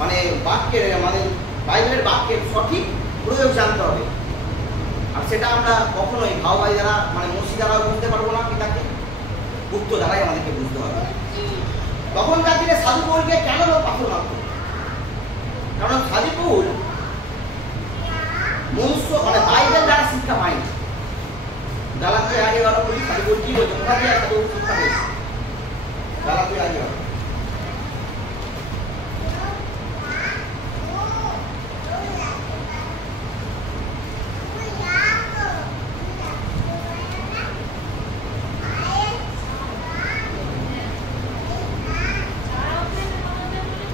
মানে বাক্যের মানে বাইবেলের বাক্যের সঠিক প্রয়োগ জানতে হবে। আর সেটা আমরা কখনোই ভাওবাই দ্বারা মানে মসি দ্বারাও বুঝতে পারবো না, পিতাকে পুত্র দ্বারাই আমাদেরকে বুঝতে হবে। তখনকার দিনে সাধু গৌরকে কেন লোক পাথর মারত? কারণ সাধু গৌর মনুষ্য মানে বাইবেল দ্বারা শিক্ষা পায়নি। গালাতে আগে বলো বলি সাধু গৌর কি বলছে, কোথা দিয়ে সাধু গৌর শিক্ষা পেয়েছে? গালাতে আগে বলো।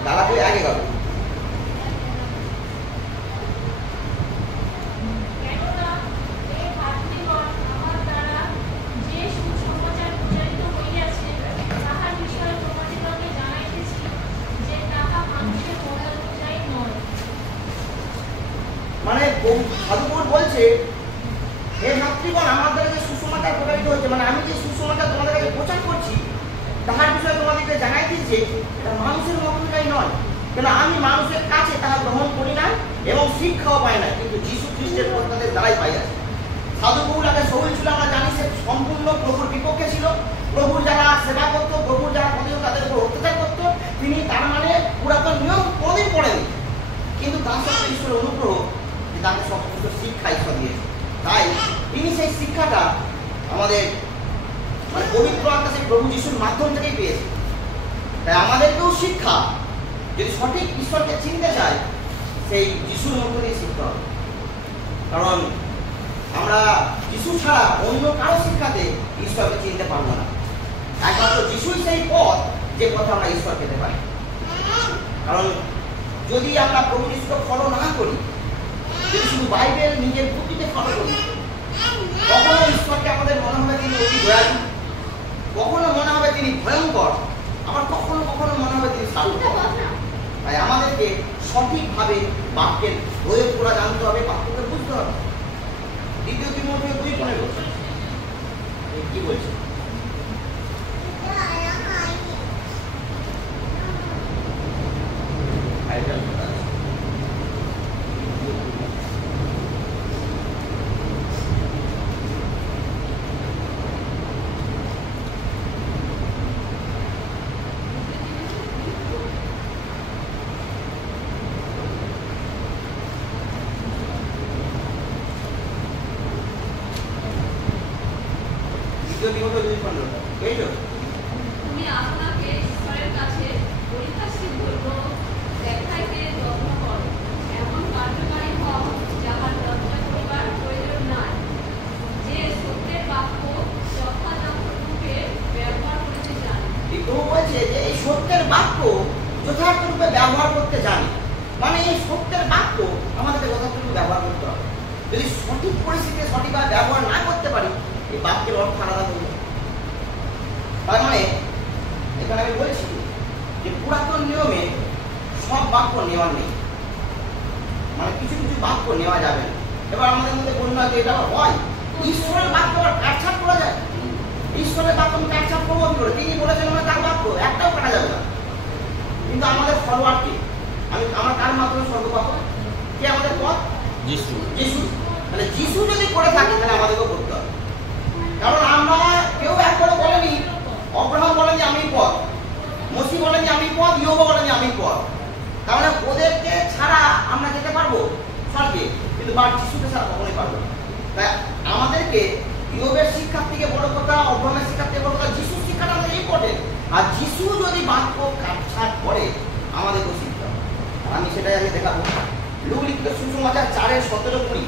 গালাতে আগে বলো। মানে সাধু গৌর বলছে, হে ছাত্রীগণ, আমার দ্বারা যে সুসমাচার প্রকাশিত হয়েছে, মানে আমি যে সুসমাচার তোমাদের কাছে প্রচার করছি, তাহার বিষয়ে তোমাদেরকে জানাই দিয়েছে এটা মানুষের মতটাই নয়, কেন আমি মানুষের কাছে তাহা গ্রহণ করি না এবং শিক্ষাও পাই না, কিন্তু যীশু খ্রিস্টের পথ তাদের দ্বারাই পাই আছে। সাধু গৌর আগে শৌল ছিল, আমরা জানি সে সম্পূর্ণ প্রভুর বিপক্ষে ছিল। প্রভুর যারা সেবা করতো, প্রভুর যারা প্রতিদিন তাদের উপর অত্যাচার করতো, তিনি তার মানে পুরাতন নিয়ম কোনোদিন পড়েনি, কিন্তু তার সাথে ঈশ্বরের অনুগ্রহ তাকে সমস্ত শিক্ষা ঈশ্বর দিয়েছে। তাই তিনি সেই শিক্ষাটা আমাদের মানে পবিত্র আত্মা সেই প্রভু যিশুর মাধ্যম থেকেই পেয়েছে। তাই আমাদেরকেও শিক্ষা যদি সঠিক ঈশ্বরকে চিনতে চাই, সেই যিশুর মধ্য দিয়ে শিখতে হবে। কারণ আমরা যিশু ছাড়া অন্য কারো শিক্ষাতে ঈশ্বরকে চিনতে পারবো না। একমাত্র যিশুই সেই পথ, যে পথে আমরা ঈশ্বর পেতে পারি। কারণ যদি আমরা প্রভু যিশুকে ফলো না করি, যদি শুধু বাইবেল নিজের বুদ্ধিতে ফলো করি, কখনো ঈশ্বরকে আমাদের মনে হবে তিনি অতি দয়ালু, কখনো মনে হবে তিনি ভয়ঙ্কর, আবার কখনো কখনো মনে হবে তিনি স্বার্থপর। তাই আমাদেরকে সঠিকভাবে বাক্যের প্রয়োগ করা জানতে হবে, বাক্যকে বুঝতে হবে। দ্বিতীয় তিমোথেও 2:15 কি বলছে? তুমি আপনাকে ঈশ্বরের কাছে পরীক্ষা সিদ্ধ লোক দেখাইতে যত্ন করো, এমন কার্যকারী হও যাহার লজ্জা করিবার প্রয়োজন নাই, যে সত্যের বাক্য যথাযথ রূপে ব্যবহার করতে জানে। বলছে যে এই সত্যের বাক্য যথার্থ রূপে ব্যবহার করতে জানি, মানে এই সত্যের বাক্য আমাদেরকে যথার্থ রূপে ব্যবহার করতে হবে। যদি সঠিক পরিস্থিতিতে সঠিকভাবে ব্যবহার না করতে পারি, এই বাক্যের অর্থ আলাদা হয়ে যাবে। তার মানে এখানে আমি বলছি যে পুরাতন নিয়মে সব বাক্য নেওয়ার নেই, মানে কিছু কিছু বাক্য নেওয়া যাবে না। এবার আমাদের মধ্যে বলুন যে এটা হয়, ঈশ্বরের বাক্য আবার কাটছাট করা যায়? ঈশ্বরের বাক্য আমি কাটছাট করবো কি করে? তিনি বলেছেন মানে তার বাক্য একটাও কাটা যাবে না। কিন্তু আমাদের ফরওয়ার্ড কি? আমার কার মাধ্যমে স্বর্গ পাবো? কে আমাদের পথ? যিশু। যিশু। তাহলে যিশু যদি করে থাকি, তাহলে আমাদেরকেও করতে হবে। কারণ আমরা কেউ একবারও বলেনি, অব্রাহাম বলেনি আমি পথ, মসি বলেনি আমি পথ, ইয়োবা বলেনি আমি পথ। তাহলে ওদেরকে আর যিশু যদি বাক্য কাটছাট করে আমাদেরকেও শিখতে হবে। আমি সেটাই আগে দেখাবো। লুক লিখিত সুসমাচার 4:17-20।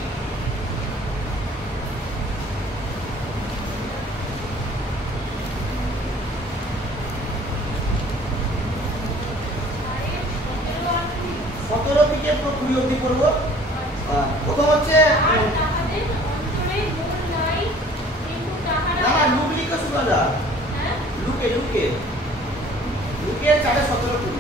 থেকে 20 অবধি পড়বো। প্রথম হচ্ছে না না লুক লিখে শুরু যা লুকে 4:17-20।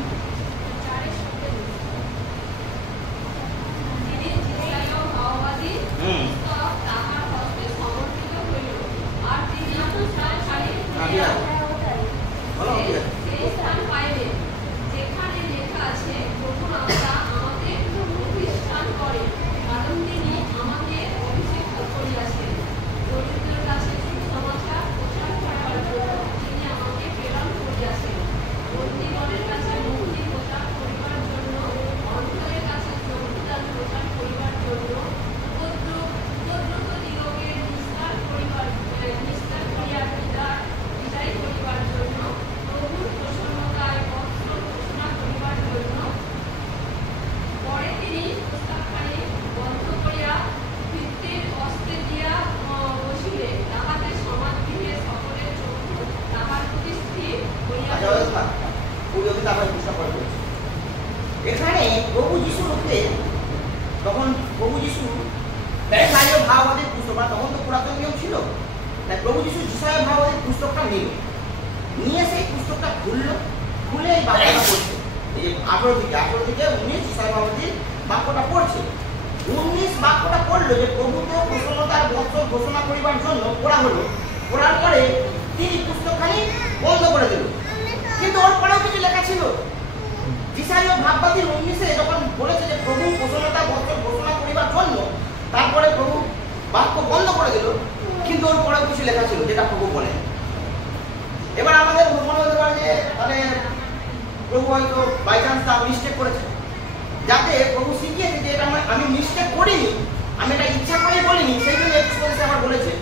এখানে প্রভু যিশু লোককে তখন প্রভু যিশু ইসাইয় ভাববাদীর পুস্তক, তখন তো পুরাতন নিয়ম ছিল, তাই প্রভু যিশু ইসাইয় ভাববাদীর পুস্তকটা নিয়ে সেই পুস্তকটা খুলে এই বাক্যটা পড়ছে। এই যে 18 থেকে 19 ইসাইয় ভাববাদীর বাক্যটা পড়ছে। 19 বাক্যটা পড়লো যে প্রভুকে প্রসন্নতার বৎসর ঘোষণা করিবার জন্য পড়া হলো। পড়ার পরে তিনি পুস্তকখানি বন্ধ করে দিল, কিন্তু ওর পরেও কিছু লেখা ছিল। ইসাইয় ভাববাদী 19-এ যখন বলেছে যে প্রভু প্রসন্নতার বৎসর ঘোষণা করিবার জন্য, তারপরে প্রভু বাক্য বন্ধ করে দিল, কিন্তু ওর পরেও কিছু লেখা ছিল যেটা প্রভু বলেন। এবার আমাদের মনে হতে পারে যে তাহলে প্রভু হয়তো বাই চান্স তা মিস্টেক করেছে, যাতে প্রভু শিখিয়েছে যে এটা আমি মিস্টেক করিনি, আমি এটা ইচ্ছা করে বলিনি, সেই জন্য এক্সপোজে আমার বলেছে।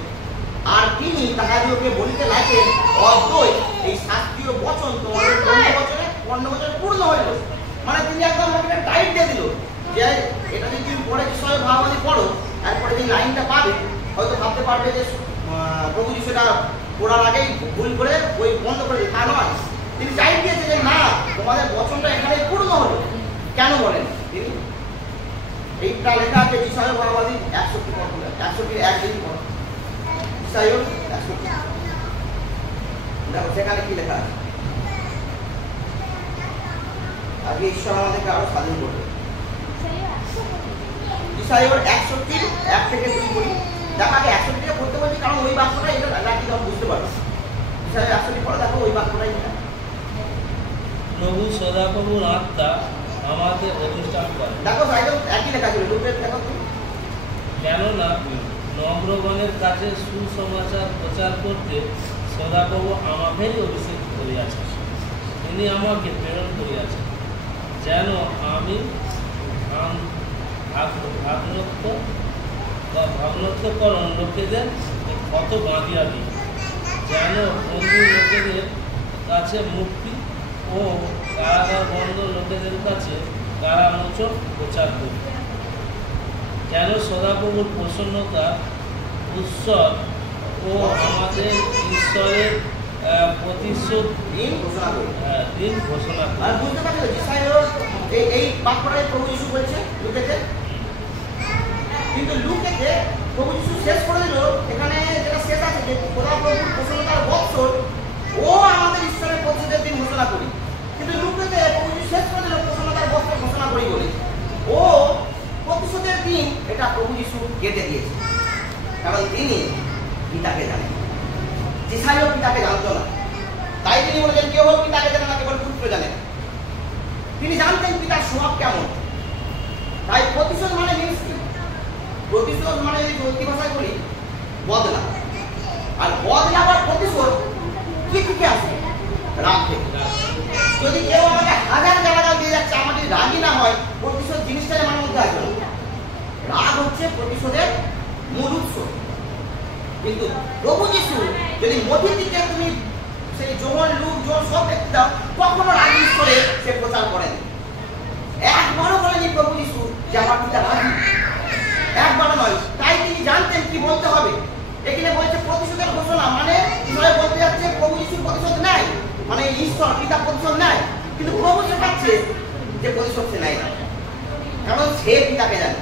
আর তিনি তাহাদিওকে বলিতে লাগেন অদ্বৈত এই শাস্ত্রীয় বচন তোমাদের 15 বছরে পূর্ণ হইল। মানে তিনি একদম আমাকে টাইট দিয়ে দিল যে এটা যদি তুমি পরে ইসাইয় ভাববাদী পড়ো, এরপরে যে লাইনটা পাবে হয়তো ভাবতে পারবে যে প্রভু যিশু সেটা পড়ার আগেই ভুল করে ওই বন্ধ করে দিই, তা নয়। তিনি টাইট দিয়েছে যে না, তোমাদের বচনটা এখানে পূর্ণ হলো। কেন বলেন তিনি? এইটা লেখা আছে ইসাইয় ভাববাদী 161 দিন পর ইসাইয় 161। দেখো সেখানে কি লেখা আছে। আগে ঈশ্বর আমাদেরকে আরো স্বাধীন করবে। ইসাইয় 61 থেকে 2 বলি। দেখো আগে 61 থেকে পড়তে বলছি, কারণ ওই বাক্যটা এটা রাখি তখন বুঝতে পারবে। ইসাইয় 61 পড়ে দেখো ওই বাক্যটাই এটা। প্রভু সদাপ্রভুর আত্মা আমাদের অধিষ্ঠান করে। দেখো সাইডে একই লেখা ছিল, লুকের দেখো তুমি। কেননা নম্রগণের কাছে সুসমাচার প্রচার করতে সদাপ্রভু আমাকেই অভিষেক করিয়াছেন। তিনি আমাকে প্রেরণ করিয়াছেন যেন আমি ভাগ্নত্যকরণ লোকেদের কত বাঁধিয়া দিই, যেন বন্ধু লোকেদের কাছে মুক্তি ও কারাগার বন্ধ লোকেদের কাছে কারামোচন প্রচার করি, যেন সদাপ্রভুর প্রসন্নতার উৎসব ও আমাদের ঈশ্বরের প্রতিশোধ দিন ঘোষণা করি। আর বুঝতে পারছো ইসাইয়র এই বাক্যটাই প্রভু যিশু বলছে লুকেতে, কিন্তু লুকেতে প্রভু যিশু শেষ করে দিল এখানে যেটা শেষ আছে যে সদাপ্রভুর প্রসন্নতার বৎসর ও আমাদের ঈশ্বরের প্রতিশোধের দিন ঘোষণা করি, কিন্তু লুকেতে প্রভু যিশু শেষ করে দিল প্রসন্নতার বৎসর ঘোষণা করি বলে। ও প্রতিশোধের দিন এটা প্রভু যিশু কেটে দিয়েছে, কারণ তিনি পিতাকে জানেন। ইসাইয় পিতাকে জানতো না, তাই তিনি বলেছেন কেউ পিতাকে জানে না, কেবল পুত্র জানে। তিনি জানতেন পিতার স্বভাব কেমন। তাই প্রতিশোধ মানে প্রতিশোধ মানে যদি চলতি ভাষায় বলি বদলা, আর বদলাবার প্রতিশোধ কি থেকে আসে? রাগ থেকে। যদি কেউ আমাকে 1000 গালাগাল দিয়ে যাচ্ছে, আমার যদি রাগই না হয়, প্রতিশোধ জিনিসটাই আমার মধ্যে আসবে না। রাগ হচ্ছে প্রতিশোধের মূল উৎস। কিন্তু প্রভু যিশু যদি মধ্যে দিকে তুমি সেই জোহন লুক জোহন সব করতে দাও, কখনো রাজি ঈশ্বরে সে প্রচার করেন। একবারও বলেনি প্রভু যিশু যে আমার পিতা রাজি, একবারও নয়। তাই তিনি জানতেন কি বলতে হবে। এখানে বলছে প্রতিশোধের ঘোষণা, মানে ঈশ্বরে বলতে যাচ্ছে প্রভু যিশুর প্রতিশোধ নেয়, মানে ঈশ্বর পিতা প্রতিশোধ নেয়, কিন্তু প্রভু শেখাচ্ছে যে প্রতিশোধ সে নেয় না, কারণ সে পিতাকে জানে।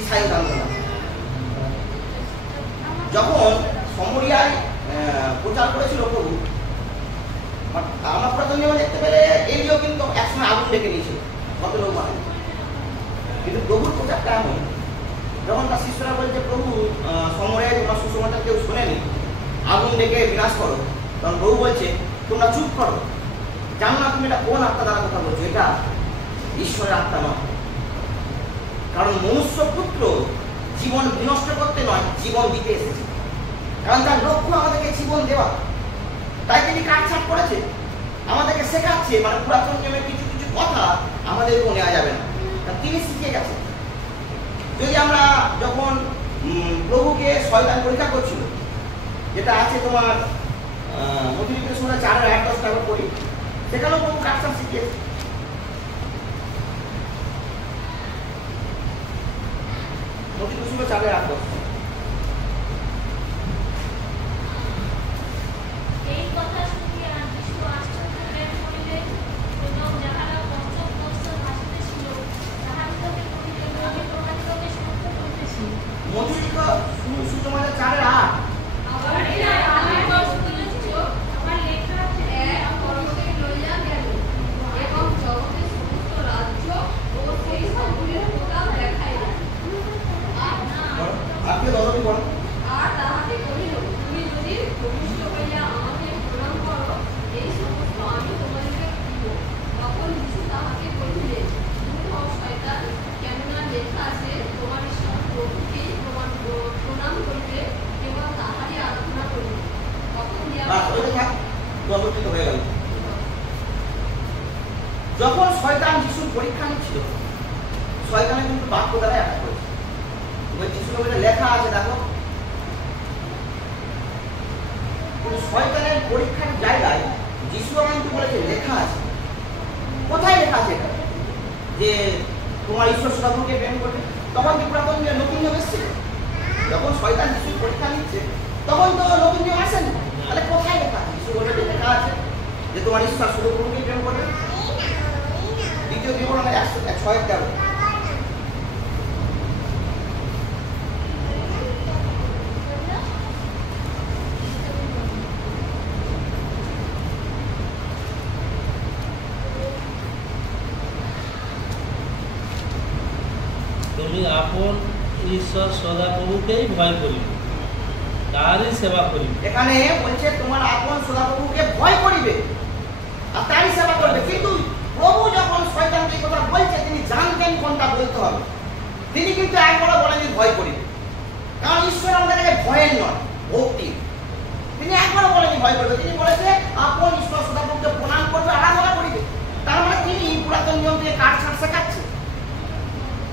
ঈশাই জানতো না। যখন সমরিয়ায় প্রচার করেছিল প্রভু, আমরা প্রথম নিয়মে দেখতে পেলে এলিও কিন্তু একসময় আগুন ডেকে নিয়েছিল, কত লোক মানে। কিন্তু প্রভুর প্রচারটা এমন, যখন তার শিষ্যরা বলছে প্রভু সমরিয়ায় তোমার সুসমাচার কেউ শোনেনি, আগুন ডেকে বিনাশ করো, তখন প্রভু বলছে তোমরা চুপ করো, জানো না তুমি এটা কোন আত্মা দ্বারা কথা বলছো, এটা ঈশ্বরের আত্মা নয়। কারণ মনুষ্য পুত্র জীবন বিনষ্ট করতে নয়, জীবন দিতে এসেছে। কারণ তার লক্ষ্য আমাদেরকে জীবন দেওয়া। তাই তিনি কাটছাট করেছে, আমাদেরকে শেখাচ্ছে, মানে পুরাতন নিয়মের কিছু কিছু কথা আমাদেরকে নেওয়া যাবে না, তিনি শিখিয়ে গেছেন। যদি আমরা যখন প্রভুকে শয়তান পরীক্ষা করছিল, যেটা আছে তোমার মতিলিপির সঙ্গে 4:8-10 পড়ি, সেখানেও প্রভু কাটছাট শিখিয়েছে। মতিলিপির সঙ্গে 4:8-10। এই কথা শুনিয়া যিশু আশ্চর্য হইয়া কহিলেন, এবং যাহারা পঞ্চম বৎসর ভাসিতেছিল তাহাদিগকে কহিলেন, আমি তোমাদিগকে সত্য করিতেছি। মতিলিপির সুসমাচার 4:8। আবার আমি বলিতেছি, আমার লেখা আছে, এক পরলোকে লইয়া গেল এবং জগতের সমস্ত রাজ্য ও সেই সবগুলির প্রতাপ দেখাইলেন। আপনি দলটি বলেন। আর তাহাকে কহিল, তুমি যদি প্রবিষ্ট হইয়া আমাকে প্রণাম করো, এই সমস্ত আমি তোমাদিগকে দিব। তখন যিশু তাহাকে কহিলেন, মূঢ় শয়তান, কেননা লেখা আছে, তোমার ঈশ্বর প্রভুকেই প্রণাম করিবে এবং তাহারই আরাধনা করিবে। তখন বাস ওইটা থাক, গল্পটি হয়ে গেল। যখন শয়তান যিশুর পরীক্ষা নিচ্ছিল, শয়তানে কিন্তু বাক্য দ্বারা অ্যাটাক করেছে। যিশুর বলে লেখা আছে, দেখো শয়তানের পরীক্ষার জায়গায় যিশু কিন্তু বলেছে লেখা আছে। কোথায় লেখা আছে এটা যে তোমার ঈশ্বর সদাপ্রভুকে প্রেম করবে? তখন কি পুরাতন নিয়ম নতুন নিয়ম এসেছিল? যখন শয়তান যিশুর পরীক্ষা নিচ্ছে তখন তো নতুন নিয়ম আসেনি। তাহলে কোথায় লেখা আছে? যিশু বলে লেখা আছে যে তোমার ঈশ্বর সদাপ্রভুকে প্রেম করবে। দ্বিতীয় বিবরণে 6:13। তুমি আপন ঈশ্বর সদাপ্রভুকেই ভয় করিবে, তারই সেবা করিবে। এখানে বলছে তোমার আপন সদাপ্রভুকে ভয় করিবে আর তারই সেবা করবে। কিন্তু প্রভু যখন শয়তানকে এই কথা বলছে, তিনি জানতেন কোনটা বলতে হবে। তিনি কিন্তু একবারও বলেনি ভয় করিবে, কারণ ঈশ্বর আমাদের কাছে ভয়ের নয়, ভক্তি। তিনি একবারও বলেনি ভয় করবে, তিনি বলেছে আপন ঈশ্বর সদাপ্রভুকে প্রণাম করবে, আরাধনা করিবে। তার মানে তিনি পুরাতন নিয়ম থেকে কাটছাট শেখাচ্ছে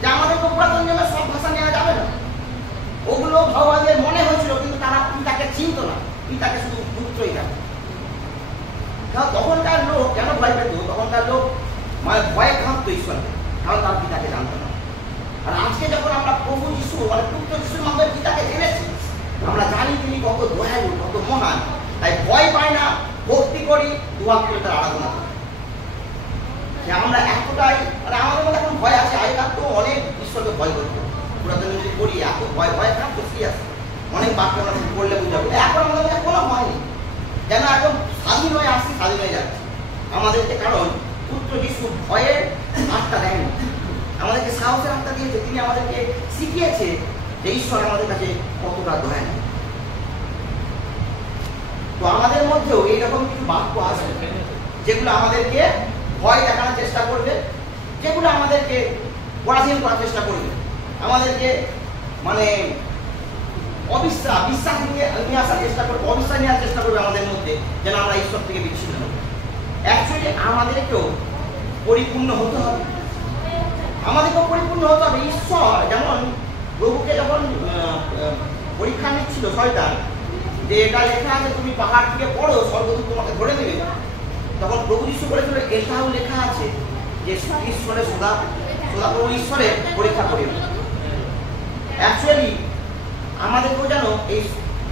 যে আমাদেরকে পুরাতন নিয়মের সব ভাষা নেওয়া যাবে না। ওগুলো ভাওবাদের মনে হয়েছিল, কিন্তু তারা পিতাকে চিনত না, পিতাকে শুধু পুত্রই জানে। তখনকার লোক কেন ভয় পেত? তখনকার লোক মানে ভয়ে কাঁপতো ঈশ্বরকে, কারণ তার পিতাকে জানতো না। আর আজকে যখন আমরা প্রভু যিশু মানে পুত্র যিশুর মাধ্যমে পিতাকে জেনেছি, আমরা জানি তিনি কত দয়ালু, কত মহান। তাই ভয় পাই না, ভক্তি করি, দুহাত করে তার আরাধনা করি। আমরা এতটাই মানে আমাদের মধ্যে এখন ভয় আছে। আগেকার তো অনেক ঈশ্বরকে ভয় করতো, পুরাতন যদি করি এত ভয় ভয় খারাপ তো সিরিয়াস অনেক বাক্য আমরা করলে বুঝাবো। এখন আমাদের মধ্যে কোনো ভয় নেই, যেন একদম স্বাধীন হয়ে আসছি, স্বাধীন হয়ে যাচ্ছে আমাদেরকে। কারণ পুত্র যিশু ভয়ের আত্মা দেয়নি, আমাদেরকে সাহসের আত্মা দিয়েছে। তিনি আমাদেরকে শিখিয়েছে যে ঈশ্বর আমাদের কাছে কতটা দয়ালু। তো আমাদের মধ্যেও এইরকম কিছু বাক্য আসবে যেগুলো আমাদেরকে ভয় দেখানোর চেষ্টা করবে, যেগুলো আমাদেরকে পরাধীন করার চেষ্টা করবে, আমাদেরকে মানে বিশ্বাস নিয়ে আসার চেষ্টা করবে, অবিশ্বাস নেওয়ার চেষ্টা করবে আমাদের মধ্যে, যেন আমরা ঈশ্বর থেকে বিচ্ছিন্ন হব। অ্যাকচুয়ালি আমাদেরকেও পরিপূর্ণ হতে হবে, আমাদেরকেও পরিপূর্ণ হতে হবে। ঈশ্বর যেমন প্রভুকে যখন পরীক্ষা নিচ্ছিল শয়তান, যে এটা লেখা আছে তুমি পাহাড় থেকে পড়ো, স্বর্গদূত তোমাকে ধরে নেবে, তখন প্রভু যিশু বলেছিল এটাও লেখা আছে যে ঈশ্বরের সদাপ্রভু ঈশ্বরের পরীক্ষা করিও। অ্যাকচুয়ালি আমাদেরকেও যেন এই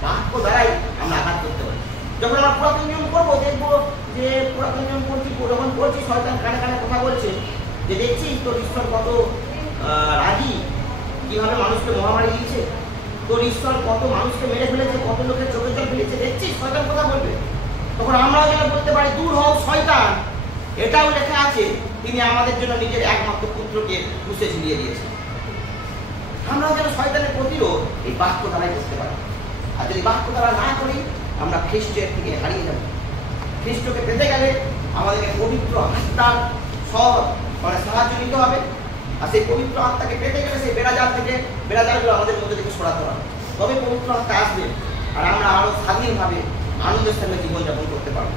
বাক্য দ্বারাই আমরা আঘাত করতে পারি। যখন আমরা পুরাতন নিয়ম করবো, দেখবো যে পুরাতন নিয়ম করছি, যখন করছি শয়তান কানে কানে কথা বলছে যে দেখছিস তোর ঈশ্বর কত রাগী, কিভাবে মানুষকে মহামারী দিয়েছে, তোর ঈশ্বর কত মানুষকে মেরে ফেলেছে, কত লোকের চোখে জল ফেলেছে, দেখছিস শয়তান কথা বলবে। তখন আমরাও যেন বলতে পারি দূর হও শয়তান, এটাও লেখা আছে তিনি আমাদের জন্য নিজের একমাত্র পুত্রকে ক্রুশে ঝুলিয়ে দিয়েছেন। আমরাও যেন শয়তানের প্রতিরোধ এই বাক্য দ্বারাই করতে পারি। আর যদি বাক্য দ্বারা না করি আমরা খ্রিস্টের থেকে হারিয়ে যাব। খ্রিস্টকে পেতে গেলে আমাদেরকে পবিত্র আত্মার সাহায্য নিতে হবে। আর সেই পবিত্র আত্মাকে পেতে গেলে সেই বেড়াজালগুলো আমাদের মধ্যে থেকে সরাতে হবে, তবে পবিত্র আত্মা আসবে আর আমরা আরো স্বাধীনভাবে আনন্দের সঙ্গে জীবনযাপন করতে পারবো।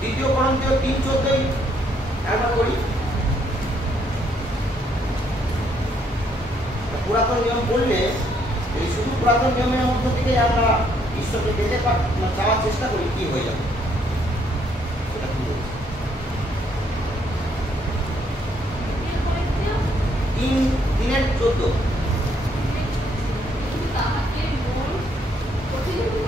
2 করন্থীয় 3:14 একবার করি। পুরাতন নিয়ম করলে এই শুধু পুরাতন নিয়মের মধ্য থেকে আমরা ঈশ্বরকে পেতে যাওয়ার চেষ্টা করি, কি হয়ে যাবে সেটা কি বলছে 3:14। কিন্তু তাহাদের মন কঠিনভূত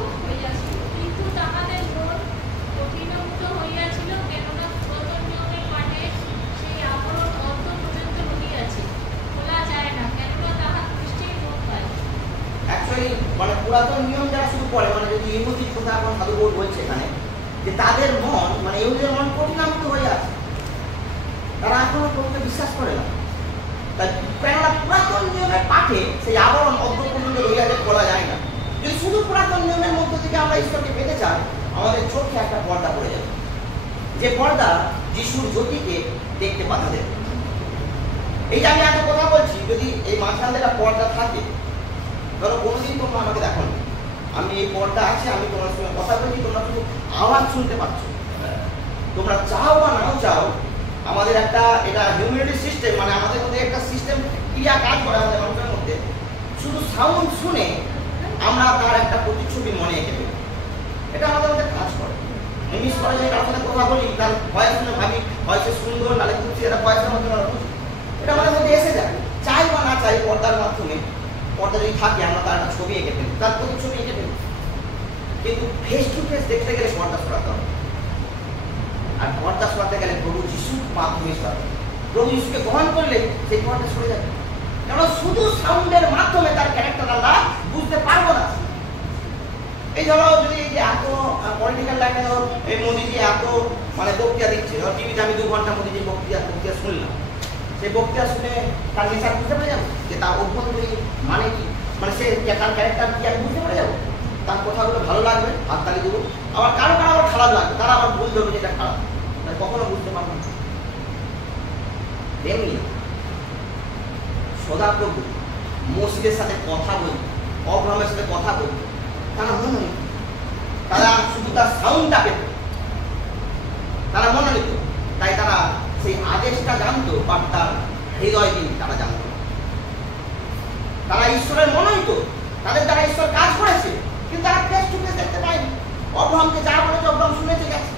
হইয়াছিল, কেননা পুরাতন নিয়মের পাঠে সেই আবরণ অন্ত পর্যন্ত রহিয়াছে, খোলা যায় না, কেননা তাহা খ্রিস্টের লোক পায়। অ্যাকচুয়ালি মানে পুরাতন নিয়ম যারা শুরু করে, মানে যদি ইহুদির কথা এখন সাধু বলছে এখানে যে তাদের মন, মানে ইহুদিদের মন কঠিনাভূত হয়ে আছে, তারা এখনো প্রভুকে বিশ্বাস করে না। তাই কেননা পুরাতন নিয়মের পাঠে সেই আবরণ অন্ত পর্যন্ত রহিয়াছে, খোলা যায় না। যদি শুধু পুরাতন নিয়মের মধ্য থেকে আমরা ঈশ্বরকে পেতে চাই, আমাদের চোখে একটা পর্দা পড়ে যাবে, যে পর্দা যিশুর জ্যোতিকে দেখতে বাধা দেবে। এই যে আমি এত কথা বলছি, যদি এই মাঝখানে একটা পর্দা থাকে, ধরো কোনোদিন তোমরা আমাকে দেখো না, আমি এই পর্দা আছে, আমি তোমার সঙ্গে কথা বলছি, তোমরা শুধু আওয়াজ শুনতে পাচ্ছ। তোমরা চাও বা নাও চাও, আমাদের একটা এটা হিউম্যানিটি সিস্টেম, মানে আমাদের মধ্যে একটা সিস্টেম ক্রিয়া কাজ করে আমাদের মানুষের মধ্যে। শুধু সাউন্ড শুনে আমরা তার একটা প্রতিচ্ছবি মনে এঁকে দেবো, এটা আমাদের মধ্যে কাজ করে। ইংলিশ করে যে কারোর সাথে কথা বলি, তার ভয়েস শুনে ভাবি ভয়েসে সুন্দর, নালে বুঝছি এটা ভয়েসের মাধ্যমে আমরা বুঝি, এটা আমাদের মধ্যে এসে যায়। চাই বা না চাই, পর্দার মাধ্যমে, পর্দা যদি থাকে আমরা তার একটা ছবি এঁকে ফেলি, তার প্রতিচ্ছবি এঁকে ফেলি। কিন্তু ফেস টু ফেস দেখতে গেলে পর্দা সরাতে হবে, আর পর্দা সরাতে গেলে প্রভু যিশুর মাধ্যমে সরাতে হবে। প্রভু যিশুকে গ্রহণ করলে সেই পর্দা সরে যাবে, কারণ শুধু সাউন্ডের মাধ্যমে তার ক্যারেক্টার আমরা বুঝতে পারবো না। এই ধরো যদি এই যে এত পলিটিক্যাল লাইনে এই মোদিজি এত মানে বক্তৃতা দিচ্ছে, ধরো টিভিতে আমি 2 ঘন্টা মোদিজির বক্তৃতা শুনলাম, সেই বক্তৃতা শুনে তার নেশার বুঝতে পেরে যাবো যে তার অভ্যন্তরীণ মানে কি, মানে সে তার ক্যারেক্টার কি আমি বুঝতে পেরে যাবো। তার কথাগুলো ভালো লাগবে, হাততালি দেবো, আবার কারো আবার খারাপ লাগবে, তারা আবার ভুল ধরবে যেটা খারাপ, তাই কখনো বুঝতে পারবো না। তেমনি সদাপ্রভু মসজিদের সাথে কথা বলতো, অব্রাহামের সাথে কথা বলতো, তারা মনে নিত, তারা শুধু তার সাউন্ডটা পেত, তারা মনে নিত, তাই তারা সেই আদেশটা জানতো, বাট তার হৃদয় দিন তারা জানতো। তারা ঈশ্বরের মনোনীত, তাদের দ্বারা ঈশ্বর কাজ করেছে, কিন্তু তারা ফেস টু ফেস দেখতে পায়নি। অব্রাহামকে যা বলেছে অব্রাহাম শুনেছে গেছে,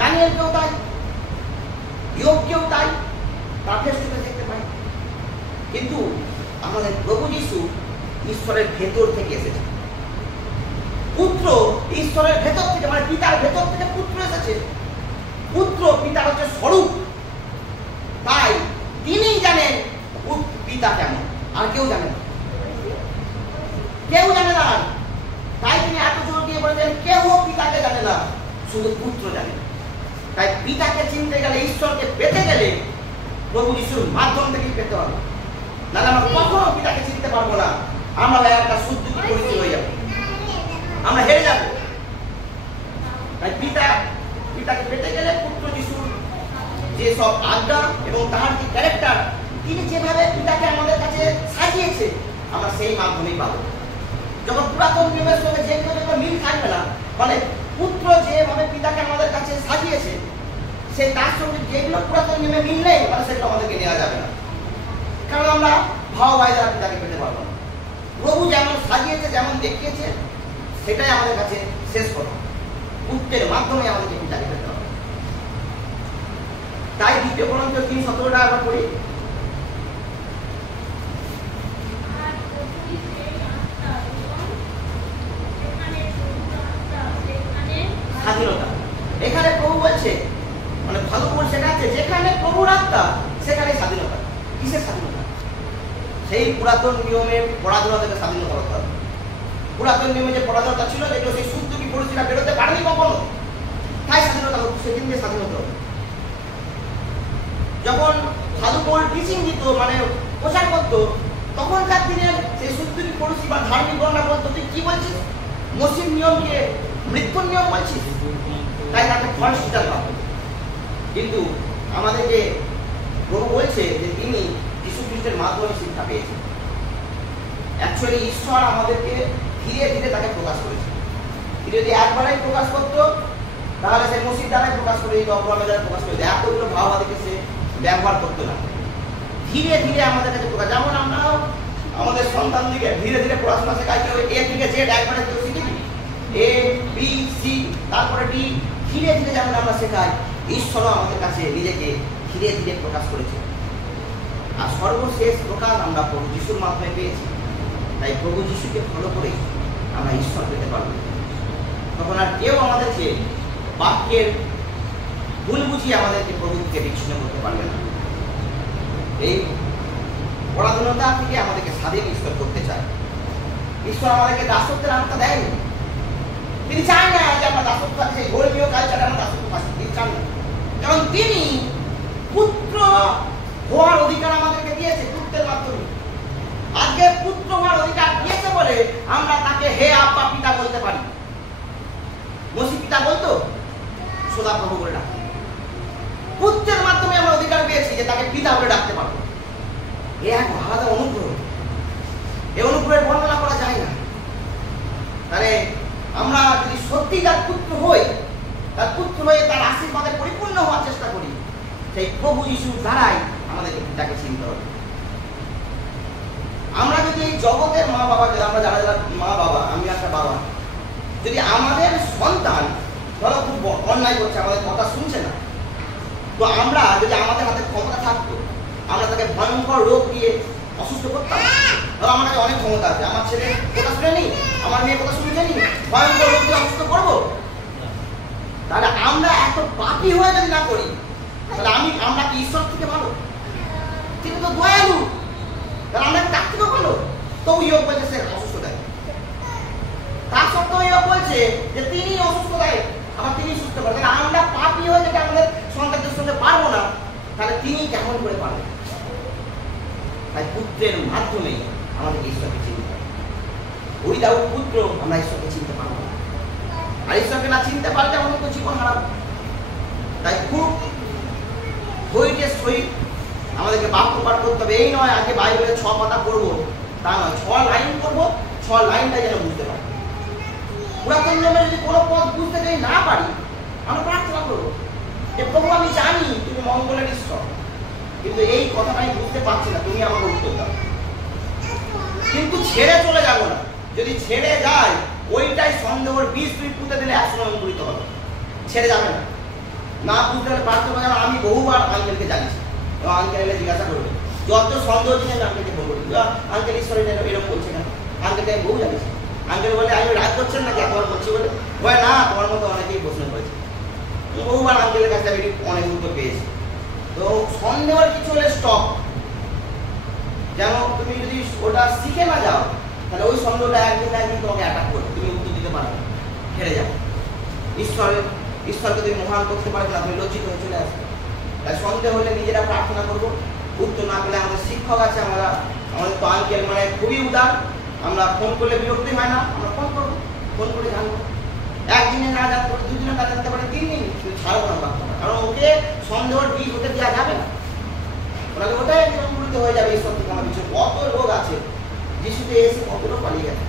দানিয়েলকেও তাই, ইয়োবকেও তাই, তারা ফেস টু ফেস দেখতে পায়। কিন্তু আমাদের প্রভু যিশু ঈশ্বরের ভেতর থেকে এসেছে, পুত্র ঈশ্বরের ভেতর থেকে, মানে পিতার ভেতর থেকে পুত্র এসেছে। পুত্র পিতার হচ্ছে স্বরূপ, তাই তিনি জানেন পিতা কেমন, আর কেউ জানে না, কেউ জানে না। তাই তিনি এত জোর দিয়ে বলেছেন কেউ পিতাকে জানে না, শুধু পুত্র জানে। তাই পিতাকে চিনতে গেলে, ঈশ্বরকে পেতে গেলে প্রভু যিশুর মাধ্যম থেকেই পেতে হবে, নাহলে আমরা কখনো পিতাকে চিনতে পারবো না। আমরা একটা শুদ্ধ পরিচয় হয়ে যাবো, আমরা হেরে যাব। তাই পিতাকে পেতে গেলে পুত্র যিশুর যে সব আজ্ঞা এবং তাহার যে ক্যারেক্টার, তিনি যেভাবে পিতাকে আমাদের কাছে সাজিয়েছে, আমরা সেই মাধ্যমেই পাবো। যখন পুরাতন নিয়মের সঙ্গে যেগুলো মিল থাকবে না, মানে পুত্র যেভাবে পিতাকে আমাদের কাছে সাজিয়েছে, সেই তার সঙ্গে যেগুলো পুরাতন নিয়মে মিল নেই, মানে সেগুলো আমাদেরকে নেওয়া যাবে না, কারণ আমরা ভাওবাই দ্বারা পিতাকে পেতে পারবো না। প্রভু যেমন সাজিয়েছে, যেমন দেখিয়েছে, সেটাই আমাদের কাছে শেষ কথা। পুত্রের মাধ্যমে মাধ্যমে আমাদেরকে বিচারে পেতে হবে। তাই 2 Corinthians 3:17 আমরা পড়ি। আর প্রভুই সেই আত্মা এবং যেখানে প্রভুর আত্মা সেখানে স্বাধীনতা। এখানে প্রভু বলছে, মানে ভালো করে শেখাচ্ছে, যেখানে প্রভুর আত্মা সেখানে স্বাধীনতা। কিসের স্বাধীনতা? সেই পুরাতন নিয়মের পরাধীনতা থেকে স্বাধীনতা হতে হবে। পুরাতন নিয়মে যে পরাধীনতা ছিল, যেগুলো সেই সুন্দরী পরিস্থিতিটা বেরোতে পারেনি কখনো, তাই স্বাধীনতা হতো, সেদিন দিয়ে স্বাধীনতা হতো। যখন সাধু পৌল টিচিং দিত, মানে প্রচার করতো, তখনকার দিনে সেই সুন্দরী পরিস্থিতি বা ধার্মিক গণনা বলতো, তুই কি বলছিস? মসির নিয়মকে মৃত্যুর নিয়ম বলছিস, তাই তাকে ফলস টিচার পাবো। কিন্তু আমাদেরকে প্রভু বলছে যে তিনি যীশু খ্রিস্টের মাধ্যমে শিক্ষা পেয়েছেন। অ্যাকচুয়ালি ঈশ্বর আমাদেরকে ধীরে ধীরে তাকে প্রকাশ করেছে। তিনি যদি একবারেই প্রকাশ করতো, তাহলে সে মসজিদ দ্বারাই প্রকাশ করে দিত, অপরামের দ্বারা প্রকাশ করে দিত, এতগুলো ভাব আমাদেরকে সে ব্যবহার করতো না। ধীরে ধীরে আমাদের কাছে প্রকাশ, যেমন আমরাও আমাদের সন্তানদিকে ধীরে ধীরে পড়াশোনা শেখাইতে হবে। এ থেকে জেড একবারে কেউ শিখিনি, এ বি সি তারপরে ডি, ধীরে ধীরে যেমন আমরা শেখাই, ঈশ্বরও আমাদের কাছে নিজেকে ধীরে ধীরে প্রকাশ করেছে। আর সর্বশেষ প্রকাশ আমরা প্রভু যিশুর মাধ্যমে পেয়েছি। তাই প্রভু যিশুকে ফলো করে আমরা ঈশ্বর পেতে পারব। তখন আর কেউ আমাদেরকে বাক্যের ভুল বুঝিয়ে আমাদেরকে প্রভুকে বিচ্ছিন্ন করতে পারবে না। এই পরাধীনতা থেকে আমাদেরকে স্বাধীন ঈশ্বর করতে চায়। ঈশ্বর আমাদেরকে দাসত্বের আত্মা দেয়নি। তিনি চান না যে আমরা দাসত্ব আছে, সেই ধর্মীয় কালচারে আমরা দাসত্ব পাচ্ছি, তিনি চান না। কারণ তিনি পুত্র হওয়ার অধিকার আমাদেরকে দিয়েছে পুত্রের মাধ্যমে। আজকে পুত্র হওয়ার অধিকার দিয়েছে বলে আমরা তাকে হে আব্বা পিতা বলতে পারি। মসি পিতা বলতো, সদা প্রভু বলে ডাকতো। পুত্রের মাধ্যমে আমরা অধিকার পেয়েছি যে তাকে পিতা বলে ডাকতে পারবো। এ এক আলাদা অনুগ্রহ, এই অনুগ্রহের বর্ণনা করা যায় না। তাহলে আমরা যদি সত্যি তার পুত্র হই, তার পুত্র হয়ে তার আশীর্বাদে পরিপূর্ণ হওয়ার চেষ্টা করি, সেই প্রভু যিশুর দ্বারাই আমাদেরকে পিতাকে চিনতে হবে। আমরা যদি এই জগতের মা বাবাকে, আমরা যারা যারা মা বাবা, আমি একটা বাবা, যদি আমাদের সন্তান ধরো খুব অন্যায় করছে, আমাদের কথা শুনছে না, তো আমরা যদি আমাদের হাতে ক্ষমতা থাকতো, আমরা তাকে ভয়ঙ্কর রোগ দিয়ে অসুস্থ করতাম। ধরো আমার কাছে অনেক ক্ষমতা আছে, আমার ছেলে কথা শুনেনি, আমার মেয়ে কথা শুনছেনি, ভয়ঙ্কর রোগ দিয়ে অসুস্থ করবো? তাহলে আমরা এত পাপী হয়ে যদি না করি, তাহলে আমরা কি ঈশ্বর থেকে ভালো? তিনি তো দয়ালু, তাহলে আমরা তার থেকেও ভালো। তো ইয়োগ বলছে সে অসুস্থ দেয়, তার সত্ত্বেও ইয়োগ বলছে যে তিনি অসুস্থ দেয়, আবার তিনি সুস্থ করেন। তাহলে আমরা পাপী হয়ে যেটা আমাদের সন্তানদের সঙ্গে পারবো না, তাহলে তিনি কেমন করে পারবেন? তাই পুত্রের মাধ্যমে আমাদেরকে ঈশ্বরকে চিনতে হবে। উইদাউট পুত্র আমরা ঈশ্বরকে চিনতে পারবো না। আর ঈশ্বরকে না চিনতে পারলে আমাদের তো জীবন হারাবো। তাই খুব ধৈর্যের সহিত আমাদেরকে বাক্য পাঠ করতে হবে। এই নয় আজকে বাইবেলে 6 পাতা পড়বো, তা নয়, 6 লাইন করবো, 6 লাইনটা যেন বুঝতে পারি। পুরাতন নিয়মে যদি কোনো পদ বুঝতে চাই না পারি, আমরা প্রার্থনা করবো যে প্রভু আমি জানি তুমি মঙ্গলের ঈশ্বর, কিন্তু এই কথাটা আমি বুঝতে পারছি না, তুমি আমাকে উত্তর দাও। কিন্তু ছেড়ে চলে যাবো না। যদি ছেড়ে যায়, ওইটাই সন্দেহের বীজ তুই পুঁতে দিলে 100 অঙ্কুরিত হবে। ছেড়ে যাবে না। না বুঝতে হলে প্রার্থনা জানো। আমি বহুবার আঙ্কেলকে জানিয়েছি, এবং আঙ্কেল এলে জিজ্ঞাসা করবে, যত সন্দেহ জিনিস আমি আঙ্কেলকে বলবো, আঙ্কেল ঈশ্বর এরকম বলছে কেন? আঙ্কেলকে আমি বহু জানিয়েছি। আঙ্কেল বলে আমি রাগ করছেন নাকি এতবার বলছি বলে? হয় না, তোমার মতো অনেকেই প্রশ্ন করেছে। বহুবার আঙ্কেলের কাছে আমি অনেক উত্তর পেয়েছি। তো সন্দেহের কিছু হলে স্টপ। যেন তুমি যদি ওটা শিখে না যাও, তাহলে ওই সন্দেহটা একদিন না একদিন তোমাকে অ্যাটাক করবে, তুমি উত্তর দিতে পারবে না, হেরে যাও। ঈশ্বরকে তুমি মহান করতে পারবে না, তুমি লজ্জিত হয়ে চলে আসবে। তাই সন্দেহ হলে নিজেরা প্রার্থনা করবো। উত্তর না পেলে আমাদের শিক্ষক আছে, আমাদের তো আঙ্কেল মানে খুবই উদার, আমরা ফোন করলে বিরক্তি হয় না, আমরা ফোন করবো, ফোন করে জানবো। একদিনে না জানতে পারে, 2 দিনে না জানতে পারে, 3 দিন ছাড়বো না প্রার্থনা। কারণ ওকে সন্দেহের বীজ হতে দেওয়া যাবে না, ওনাকে ওটাই সংগঠিত হয়ে যাবে। ঈশ্বর থেকে আমার কিছু কত রোগ আছে, যিশুতে এসে কত রোগ পালিয়ে গেছে।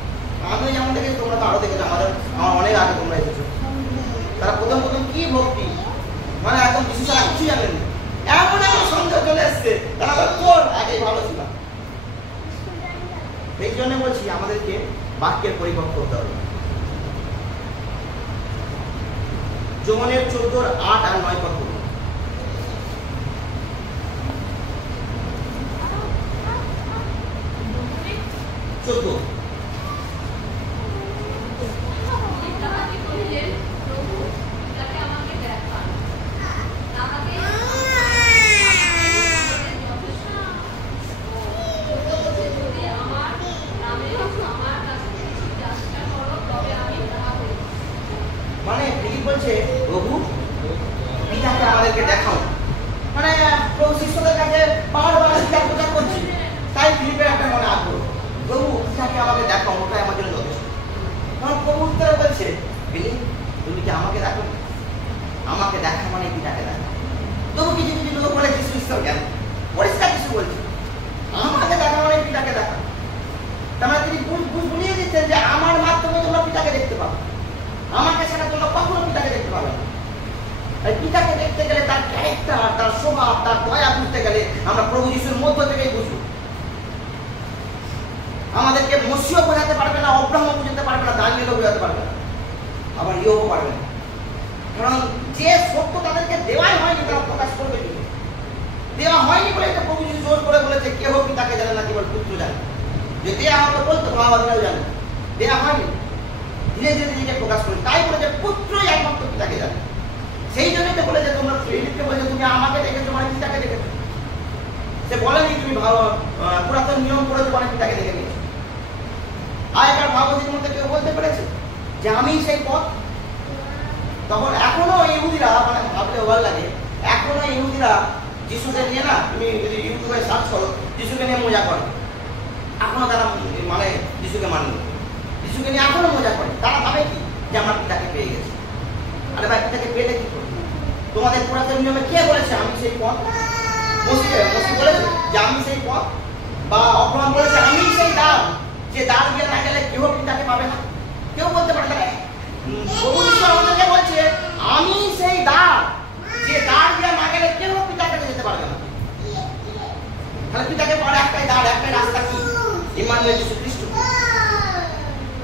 আমিও যেমন দেখেছি, তোমরা তো আরো দেখেছো, আমার অনেক আগে তোমরা এসেছো। তারা প্রথম কি ভক্তি, মানে একদম যিশু ছাড়া কিছু জানেন, এমন এমন সন্দেহ চলে এসছে, তারা তোর আগেই ভালো ছিল। এই জন্য বলছি আমাদেরকে বাক্যের পরিপক্ক করতে হবে। যোহনের 14:8 আর 9 পদ পড়ুন। 14 তাহাকে কহিলেন, প্রভু, পিতাকে আমাকে দেখান। তাহাকে যথেষ্ট। যদি আমার নামে আমার কাছে কিছু যাচনা করো, তবে আমি তাহা করিব। মানে ফিলিপ বলছে, প্রভু পিতাকে আমাদেরকে দেখাও। মানে প্রভু শিষ্যদের কাছে বারবার পিতার প্রচার করছে, তাই ফিলিপের একটা মনে আগ্রহ, প্রভু পিতাকে আমাকে দেখাও, ওটাই আমার জন্য যথেষ্ট। তখন প্রভু উত্তরে বলছে, ফিলিপ তুমি কি আমাকে দেখো? আমাকে দেখা মানে পিতাকে দেখা। তবু কিছু কিছু লোক বলে যিশু ঈশ্বর জ্ঞান, পরিষ্কার কিছু বলছে আমাকে দেখা মানে পিতাকে দেখা। তার মানে তিনি বুঝিয়ে দিচ্ছেন যে আমার মাধ্যমে তোমরা পিতাকে দেখতে পাবে, আমাকে ছাড়া তোমরা কখনো পিতাকে দেখতে পাবে না। পিতাকে দেখতে গেলে তার ক্যারেক্টার, তার স্বভাব, তার দয়া বুঝতে গেলে আমরা প্রভু যিশুর মধ্য থেকেই বুঝবো। আমাদেরকে মসিও বোঝাতে পারবে না, অব্রাহ্ম বুঝাতে পারবে না, দানিয়েলও বোঝাতে পারবে না, আবার ইয়োবও পারবে না। কারণ যে সত্য তাদেরকে দেওয়াই হয়নি তারা প্রকাশ করবে কি? দেওয়া হয়নি বলে একটা প্রভু যিশু জোর করে বলেছে, কেহ পিতাকে জানে না, কেবল পুত্র জানে। যে দেয়া হবে বলতো মহাবাদীরাও জানে, দেয়া হয়নি, ধীরে ধীরে নিজেকে প্রকাশ করে। তাই বলে যে পুত্রই একমাত্র পিতাকে জানে। সেই জন্যই তো বলে যে তোমরা ফিলিপকে বলে তুমি আমাকে দেখেছো মানে পিতাকে দেখেছো। সে বলেনি তুমি পুরাতন নিয়ম করেছো মানে পিতাকে দেখে নিয়েছো। আগেকার ভাগবতীর মধ্যে কেউ বলতে পেরেছে যে আমি সেই পথ? তখন এখনো ইহুদিরা, মানে ভাবলে ভালো লাগে, এখনো ইহুদিরা যিশুকে নিয়ে না, তুমি যদি ইউটিউবে সার্চ করো যিশুকে নিয়ে মজা করে। এখনো তারা মানে যিশুকে মানেনি, যিশুকে নিয়ে এখনো মজা করে। তারা ভাবে কি যে আমরা পিতাকে পেয়ে গেছি। আরে ভাই, পিতাকে পেলে কি করবে? তোমাদের পুরাতন নিয়মে কে বলেছে আমি সেই পথ? মসি বলেছে যে আমি সেই পথ, বা অব্রাহাম বলেছে আমি সেই দ্বার, যে দ্বার দিয়ে না গেলে কেউ পিতাকে পাবে না। কেউ বলতে পারে না। প্রভু যিশু আমাদেরকে বলছে আমি সেই দ্বার, যে দ্বার দিয়ে না গেলে কেউ পিতাকে যেতে পারবে না। তাহলে পিতাকে পাওয়ার একটাই দ্বার, একটাই রাস্তা, কি? ইম্মানুয়েল যীশু খ্রিস্ট।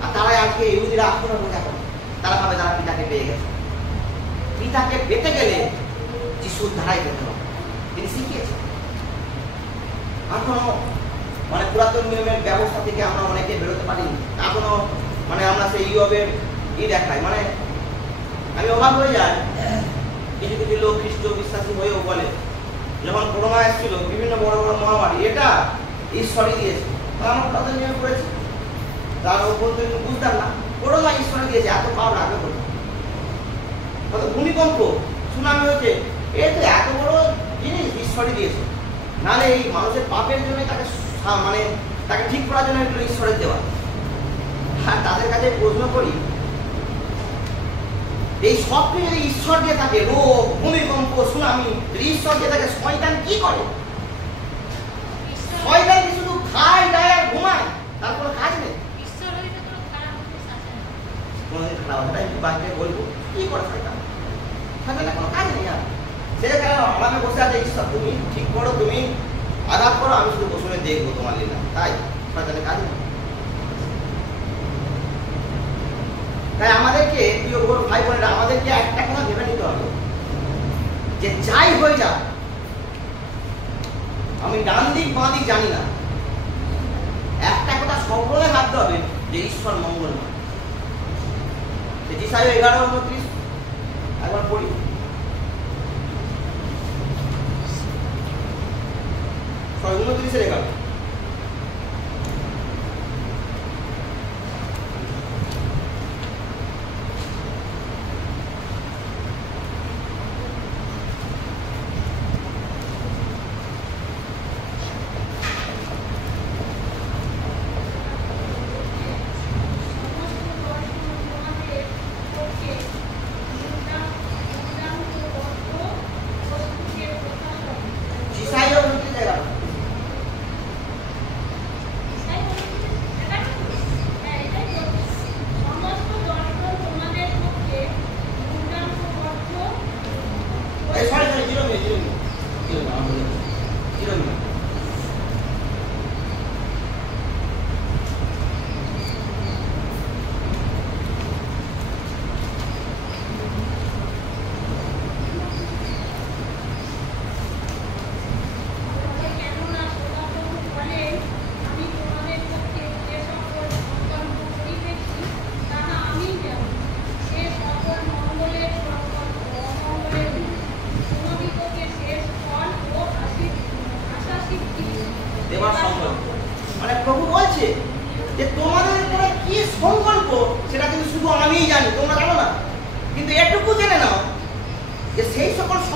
আর তারাই আজকে ইহুদিরা এখনো মজা করে। তারা ভাবে তারা পিতাকে পেয়ে গেছে। পিতাকে পেতে গেলে যিশুর ধারাই পেতে হবে, তিনি শিখিয়েছেন। এখনো মানে পুরাতন নিয়মের ব্যবস্থা থেকে আমরা অনেকে বেরোতে পারিনি। এখনো মানে আমরা সেই ইয়োবের দেখাই, মানে আমি অবাক হয়ে যাই। কিছু কিছু লোক খ্রিস্ট বিশ্বাসী হয়েও বলে যখন করোনা এসেছিল, বিভিন্ন বড় বড় মহামারী, এটা ঈশ্বরই দিয়েছে। আমরা পুরাতন নিয়মে পড়েছি, তার ওপর তো বুঝতাম না করোনা ঈশ্বরই দিয়েছে। এত পাওয়ার আগে বলতো, কত ভূমিকম্প, সুনামি হচ্ছে, এ তো এত বড় জিনিস ঈশ্বরই দিয়েছে। নাহলে এই মানুষের পাপের জন্য তাকে মানে তাকে ঠিক করার জন্য এগুলো ঈশ্বরের দেওয়া। আর তাদের কাছে প্রশ্ন করি, এই সব কিছু যদি ঈশ্বর দিয়ে থাকে, রোগ, ভূমিকম্প, সুনামি, ঈশ্বর দিয়ে থাকে, শয়তান কি করে? শয়তান কি শুধু খায়, দায় আর ঘুমায়, তার কোনো কাজ নেই? কোনোদিন খারাপ হবে না, বাড়িতে বলবো কি করে শয়তান? শয়তানের কোনো কাজ নেই। আর সে কারণে আমাকে বসে আছে, ঈশ্বর তুমি ঠিক করো, তুমি আঘাত করো, আমি শুধু বসে দেখবো তোমার লীলা। তাই শয়তানের কাজ নেই। তাই আমাদেরকে প্রিয় ভাই বোনেরা, আমাদেরকে একটা কথা ভেবে নিতে হবে যে যাই হয়ে যাক, আমি ডান দিক বাঁ দিক জানি না, একটা কথা সকলে ভাবতে হবে যে ঈশ্বর মঙ্গলময়। যেসাই 11:29 একবার পড়ি। সরি 29:11।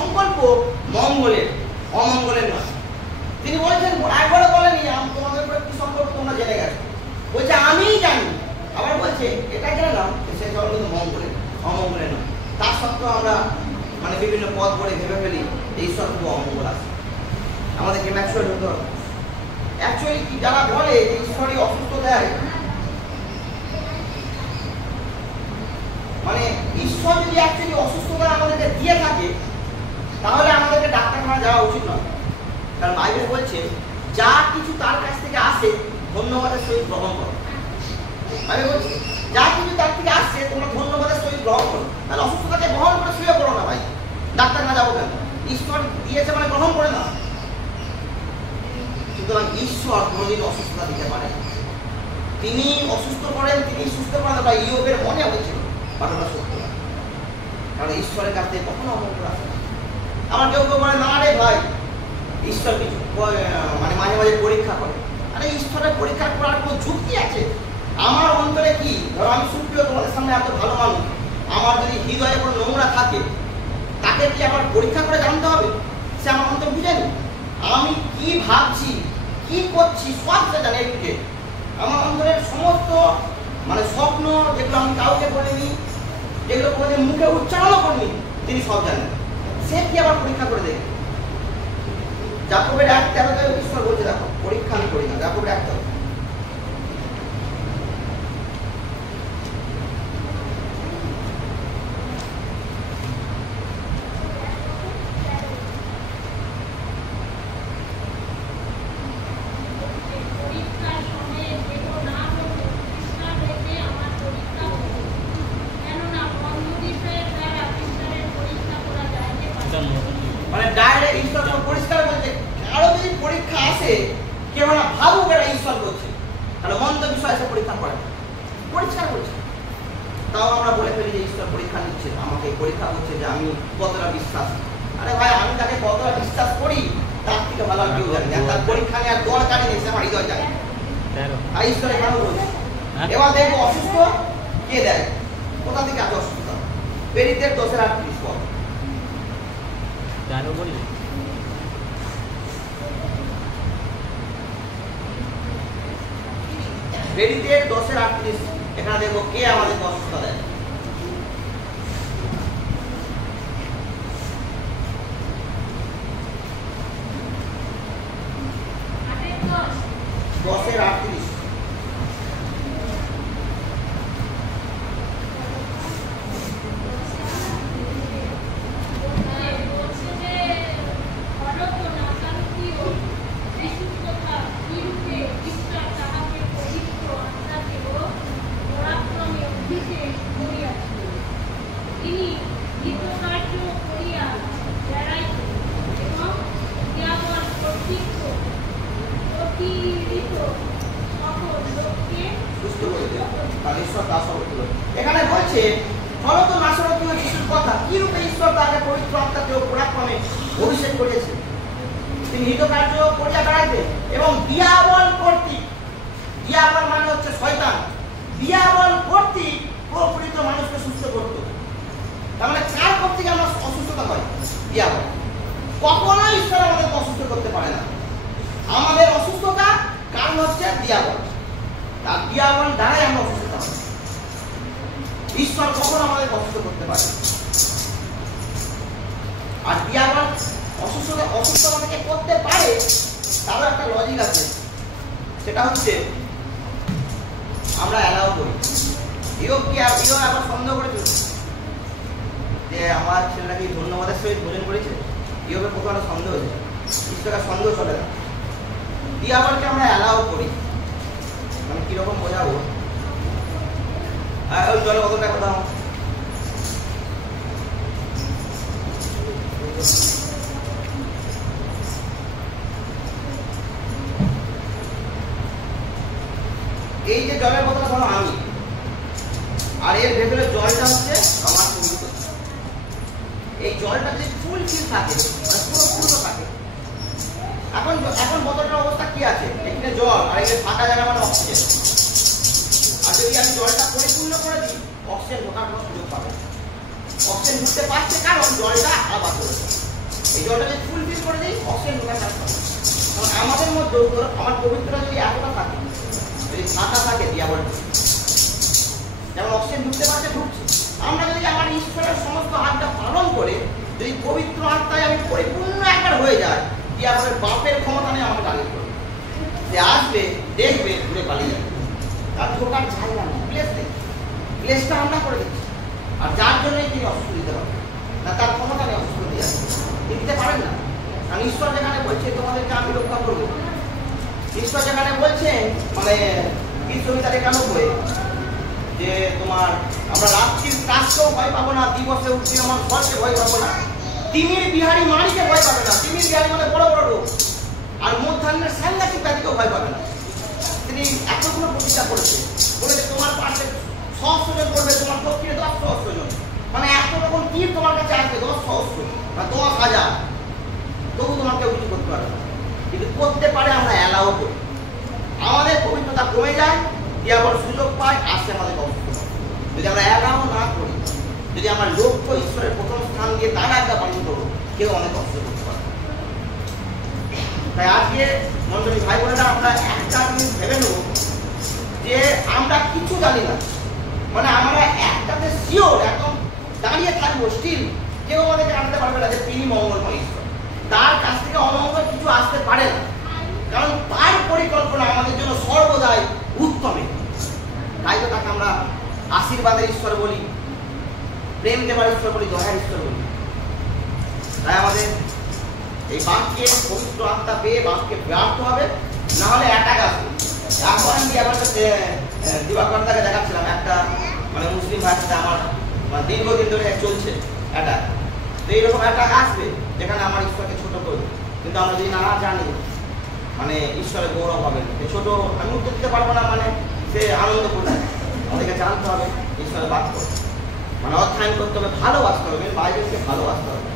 সংকল্প মঙ্গলের, অমঙ্গলের নয়। তিনি বলেছেন, একবারও বলেনি তোমাদের উপরে কি সংকল্প তোমরা জেনে গেছো, বলছে আমিই জানি। আবার বলছে এটা জেনে নাও সে জল কিন্তু মঙ্গলের, অমঙ্গলের নয়। তার সত্ত্বেও আমরা মানে বিভিন্ন পথ করে ভেবে ফেলি ঈশ্বর খুব অমঙ্গল আছে, আমাদেরকে ম্যাচুয়ার হতে হবে। অ্যাকচুয়ালি কি যারা বলে যে ঈশ্বরই অসুস্থ দেয়, মানে ঈশ্বর যদি অ্যাকচুয়ালি অসুস্থতা আমাদেরকে দিয়ে থাকে তাহলে আমাদেরকে ডাক্তারখানা যাওয়া উচিত নয়। কারণ বাইবেল বলছে যা কিছু তার কাছ থেকে আসে ধন্যবাদের সহিত গ্রহণ করো। বাইবেল বলছে যা কিছু তার থেকে আসছে তোমরা ধন্যবাদের সহিত গ্রহণ করো। তাহলে অসুস্থতাকে গ্রহণ করে শুয়ে পড়ো না ভাই, ডাক্তারখানা যাবো কেন? ঈশ্বর দিয়েছে মানে গ্রহণ করে না। সুতরাং ঈশ্বর কোনোদিন অসুস্থতা দিতে পারে, তিনি অসুস্থ করেন, তিনি সুস্থ করেন। বা ইয়োবের মনে হয়েছিল কথাটা সত্য না, কারণ ঈশ্বরের কাছ থেকে কখনো অমঙ্গল আসে না। আমার কেউ কেউ বলে না রে ভাই ঈশ্বর কিছু মানে মাঝে মাঝে পরীক্ষা করে। আরে ঈশ্বরের পরীক্ষা করার কোনো যুক্তি আছে? আমার অন্তরে কি, ধরো আমি সুপ্রিয়, তোমাদের সামনে এত ভালো মানুষ, আমার যদি হৃদয়ে কোনো নোংরা থাকে তাকে কি আবার পরীক্ষা করে জানতে হবে? সে আমার অন্তর বুঝেনি, আমি কি ভাবছি কি করছি সব সে জানে। একটু আমার অন্তরের সমস্ত মানে স্বপ্ন যেগুলো আমি কাউকে বলিনি, যেগুলো কোনোদিন মুখে উচ্চারণও করিনি, তিনি সব জানেন। সে কি আবার পরীক্ষা করে দেখে? যাকবের 1:13 ঈশ্বর বলছে দেখো পরীক্ষা আমি করি না। যাকবের 1:13 পরীক্ষার সময়ে দেহ না হলো কৃষ্ণা হইতে আমার পরীক্ষা হলো, কেননা বন্ধ বিষয়ের দ্বারা কৃষ্ণের পরীক্ষা করা যাইতে পারে। মানে ডাইরেক্ট ঈশ্বর পরিষ্কার বলছে কারো যদি পরীক্ষা আসে কেউ না ভাবুক এটা ঈশ্বর করছে, তাহলে মন্দ বিষয় এসে পরীক্ষা করে পরিষ্কার করছে। তাও আমরা বলে ফেলি যে ঈশ্বর পরীক্ষা নিচ্ছে, আমাকে পরীক্ষা করছে যে আমি কতটা বিশ্বাস। আরে ভাই আমি তাকে কতটা বিশ্বাস করি তার থেকে ভালো আর কেউ জানি না। তার পরীক্ষা নেওয়ার দরকারই নেই, সে আমার হৃদয় জানে। আর ঈশ্বর এখানেও বলছে এবার দেখবো অসুস্থ কে দেয়, কোথা থেকে আছে অসুস্থতা? প্রেরিতের 10:38 পদ। প্রেরিতের 10:38 এখানে দেখবো কে আমাদের অসুস্থতা দেয়। আটের 10 10:38 বলছে যে অনন্ত নাকানুকি ও বিশুদ্ধতা কিরূপে ঈশ্বর তাহাকে পবিত্র আত্মাকে ও পরাক্রমে অভিষেক করিয়াছিলেন। তিনি হিতকার্য করিয়া বেড়াইতেন এবং দিয়াবল কর্তৃক অতিরিক্ত সকল লোককে সুস্থ করে দেয়। তাহলে ঈশ্বর তা সব করলো। এখানে বলছে ফলত নাসরতি ও যিশুর কথা কিরূপে ঈশ্বর তাকে পবিত্র আত্মাকে ও পরাক্রমে অভিষেক করিয়েছে। তিনি হিতকার্য করিয়া বেড়াইতেন এবং দিয়াবল কর্তৃক, দিয়াবল মানে হচ্ছে শয়তান, দিয়াবল কর্তৃক প্রকৃত মানুষকে সুস্থ করত। তার মানে কার কর্তৃক আমরা অসুস্থতা হয়? দিয়াবল। কখনো ঈশ্বর আমাদেরকে অসুস্থ করতে পারে না। আমাদের অসুস্থতা কারণ হচ্ছে দিয়াবল, আর দিয়াবল দ্বারাই আমরা অসুস্থতা হয়। ঈশ্বর কখনো আমাদের অসুস্থ করতে পারে। আর দিয়াবল অসুস্থ আমাদেরকে করতে পারে, তারও একটা লজিক আছে, সেটা হচ্ছে আমরা অ্যালাউ করি। ইয়োব আবার সন্দেহ করেছিল যে আমার ছেলেটা কি ধন্যবাদের সহিত ভোজন করেছে। ইয়োবের প্রথমে একটা সন্দেহ হয়েছে, ঈশ্বরের সন্দেহ চলে না। দিয়াবলকে আমরা অ্যালাউ করি, মানে কিরকম বোঝাবো? ওই জলে কতটা কথা এই যে জলের বোতলটা ধরো আমি, আর এর ভেতরে জলটা হচ্ছে আমার পবিত্র। এই জলটা যে ফুল ফিল থাকে মানে পুরো পূর্ণ থাকে। এখন বোতলটার অবস্থা কি আছে? এখানে জল আর এখানে ফাঁকা জায়গা মানে অক্সিজেন। আর যদি আমি জলটা পরিপূর্ণ করে দিই অক্সিজেন ঢোকার কোনো সুযোগ পাবে। অক্সিজেন ঢুকতে পারছে কারণ জলটা আলাদা করেছে। এই জলটা যদি ফুলফিল করে দিই অক্সিজেন ঢোকা চাচ্ছে। কারণ আমাদের মধ্যে আমার পবিত্রতা যদি এতটা থাকে, যদি ফাঁকা থাকে দিয়াবল যেমন অক্সিজেন ঢুকতে পারছে ঢুকছে, আমরা যদি আমার ঈশ্বরের সমস্ত আজ্ঞা পালন করে যদি পবিত্র আত্মায় আমি পরিপূর্ণ একবার হয়ে যায়, দিয়াবলের বাপের ক্ষমতা নেই আমাকে টার্গেট করবে। সে আসবে দেখবে ঘুরে পালিয়ে যাবে, তার ঢোকার জায়গা নেই। প্লেসটা আমরা করে দিচ্ছি, আর যার জন্যই তিনি অসুস্থ দিতে পারবেন না, তার ক্ষমতা নেই অসুস্থ দিয়ে দিতে পারেন না। কারণ ঈশ্বর যেখানে বলছে তোমাদেরকে আমি রক্ষা করবো, ঈশ্বর যেখানে বলছেন মানে বিশ্ববিদ্যালয় কেন বই যে তোমার আমরা রাত্রির কাজকেও ভয় পাবো না, দিবসে উঠছি আমার ঘরকে ভয় পাবো না, তিমির বিহারি মারিকে ভয় পাবে না, তিমির বিহারি মানে বড় বড় রোগ, আর মধ্যাহ্নের সাংঘাতিক ব্যাধিকেও ভয় পাবে না। তিনি এতগুলো প্রতিষ্ঠা করেছে, বলেছে তোমার পাশে 100 জন করবে, তোমার দক্ষিণে 10 সহস্র জন, মানে এত রকম তীর তোমার কাছে আসবে 10 সহস্র বা 10,000, তবু তোমাকে কিছু করতে পারবে না। কিন্তু করতে পারে আমরা অ্যালাউ করি, আমাদের পবিত্রতা কমে যায়, দিয়াবল সুযোগ পায়, আসছে আমাদের অসুস্থ। যদি আমরা অ্যালাউ না করি, যদি আমার লক্ষ্য ঈশ্বরের প্রথম স্থান দিয়ে তার আজ্ঞা পালন করবো, কেউ অনেক কষ্ট করতে পারে। তাই আজকে মন্ডলী ভাই বোনেরা আমরা একটা জিনিস ভেবে নেব যে আমরা কিছু জানি না, মানে আমরা একটাতে শিওর একদম দাঁড়িয়ে থাকবো স্টিল, কেউ আমাদেরকে আনতে পারবে না যে তিনি মঙ্গলময় ঈশ্বর, তার কাছ থেকে অমঙ্গল কিছু আসতে পারে না, কারণ তার পরিকল্পনা আমাদের জন্য সর্বদাই উত্তমে। তাই তো তাকে আমরা আশীর্বাদের ঈশ্বর বলি, প্রেম দেবার ঈশ্বর বলি, দয়ার ঈশ্বর বলি। তাই আমাদের এই বাক্যে পবিত্র আত্মা পেয়ে বাক্যে ব্যর্থ হবে, না হলে অ্যাটাক আসবে। এখন আমি আমার দিবাকর্তাকে দেখাচ্ছিলাম, একটা মানে মুসলিম ভাষাতে আমার দীর্ঘদিন ধরে চলছে অ্যাটাক। তো এইরকম অ্যাটাক আসবে যেখানে আমার ঈশ্বরকে ছোট করবে, কিন্তু আমরা যদি না জানি মানে ঈশ্বরের গৌরব হবে, ছোট আমি উত্তর দিতে পারবো না, মানে সে আনন্দ করবে। আমাদেরকে জানতে হবে ঈশ্বরের বাক্য, মানে অধ্যয়ন করতে হবে, ভালোবাসতে হবে, বাইবেলকে ভালোবাসতে হবে।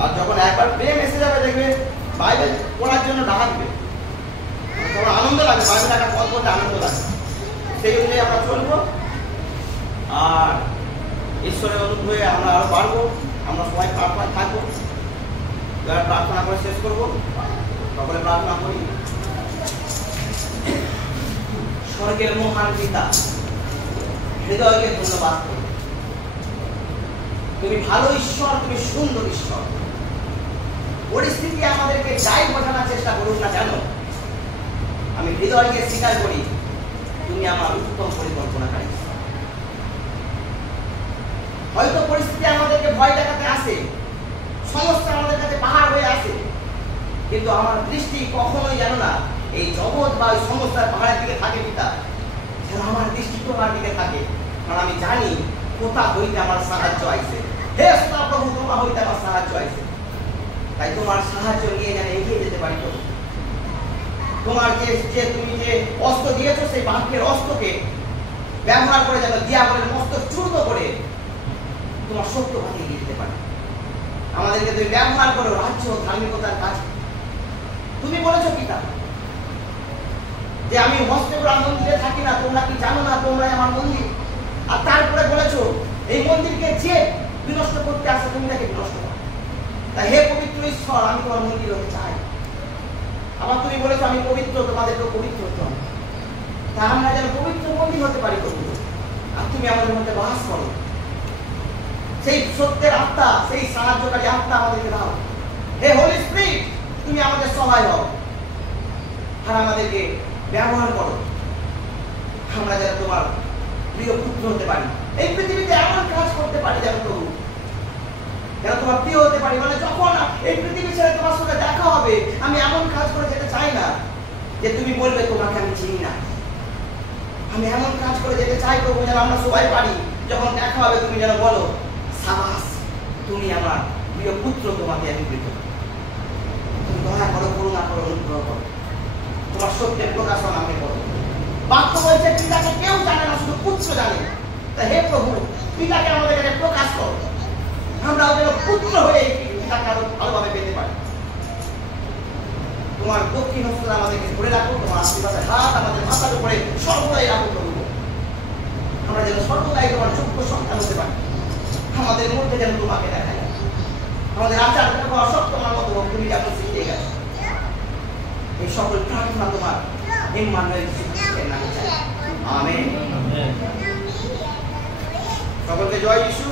আর যখন একবার প্রেম এসে যাবে দেখবে বাইবেল পড়ার জন্য ডাকবে, তখন আনন্দ লাগে, বাইবেল একটা পথ পড়তে আনন্দ লাগে। সেই অনুযায়ী আমরা চলবো, আর ঈশ্বরের অনুগ্রহে আমরা আরো বাড়বো। আমরা সবাই প্রার্থনায় থাকবো, এবার প্রার্থনা করে শেষ করবো। সকলে প্রার্থনা করি। স্বর্গের মহান পিতা, হৃদয়কে ধন্যবাদ করি, তুমি ভালো ঈশ্বর, তুমি সুন্দর ঈশ্বর। পরিস্থিতি আমাদেরকে যাই বোঝানোর চেষ্টা করুক না কেন, আমি হৃদয়কে স্বীকার করি তুমি আমার উত্তম পরিকল্পনাকারী। হয়তো পরিস্থিতি আমাদেরকে ভয় দেখাতে আসে, সমস্যা আমাদের কাছে পাহাড় হয়ে আসে, কিন্তু আমার দৃষ্টি কখনোই যেন না এই জগৎ বা ওই সমস্যার পাহাড়ের দিকে থাকে পিতা, যেন আমার দৃষ্টি তোমার দিকে থাকে। কারণ আমি জানি কোথা হইতে আমার সাহায্য আইছে। হে সদা প্রভু, তোমার হইতে আমার সাহায্য আইছে। তাই তোমার সাহায্য নিয়ে যেন এগিয়ে যেতে পারি। তোমার যে তুমি যে অস্ত্র দিয়েছো, সেই বাক্যের অস্ত্রকে ব্যবহার করে যেন দিয়াবলের মস্তক চূর্ণ করে তোমার সত্য পথে এগিয়ে যেতে পারি। আমাদেরকে তুমি ব্যবহার করো রাজ্য ও ধার্মিকতার কাজ। তুমি বলেছো পিতা যে আমি হস্তপুরা মন্দিরে থাকি না, তোমরা কি জানো না তোমরাই আমার মন্দির। আর তারপরে বলেছো এই মন্দিরকে যে বিনষ্ট করতে আসে তুমি তাকে বিনষ্ট করো। তাই হে পবিত্র ঈশ্বর, আমি তোমার মন্দির হতে চাই। আবার তুমি বলেছো আমি পবিত্র, তোমাদেরকে পবিত্র হতে হবে। তা আমরা যেন পবিত্র মন্দির হতে পারি প্রভু, আর তুমি আমাদের মধ্যে বাস করো। সেই সত্যের আত্মা, সেই সাহায্যকারী আত্মা আমাদেরকে দাও। হে হোলি স্পিরিট, তুমি আমাদের সহায় হও আর আমাদেরকে ব্যবহার করো। আমরা যেন তোমার প্রিয় পুত্র হতে পারি, এই পৃথিবীতে এমন কাজ করতে পারি যেন প্রভু, যেন তোমার প্রিয় হতে পারি। মানে যখন এই পৃথিবী ছেড়ে তোমার সঙ্গে দেখা হবে, আমি এমন কাজ করে যেতে চাই না যে তুমি বলবে তোমাকে আমি চিনি না। আমি এমন কাজ করে যেতে চাই প্রভু, যেন আমরা সবাই পারি যখন দেখা হবে তুমি যেন বলো সাবাস, তুমি আমার প্রিয় পুত্র, তোমাকে আমি প্রীত। তুমি দয়া করো, করুণা করো, অনুগ্রহ করো, তোমার সত্যের প্রকাশন আমাকে করো। বাক্য বলছে পিতাকে কেউ জানে না, শুধু পুত্র জানে। তাই হে প্রভু, পিতাকে আমাদের কাছে প্রকাশ করো, আমরা যেন পুত্র হয়ে পিতাকে আরো ভালোভাবে পেতে পারি। তোমার দক্ষিণ হস্তে আমাদেরকে ধরে রাখো, তোমার আশীর্বাদের হাত আমাদের মাথার উপরে সর্বদাই রাখো প্রভু। আমরা যেন সর্বদাই তোমার যোগ্য সন্তান হতে পারি। আমাদের মধ্যে যেন তোমাকে দেখা যায়, আমাদের আচার ব্যবহার সব তোমার এই সকল প্রার্থনা তোমার ইম্মানুয়েল যিশু খ্রিস্টের নামে চাই। আমেন। সকলকে জয় যিশু।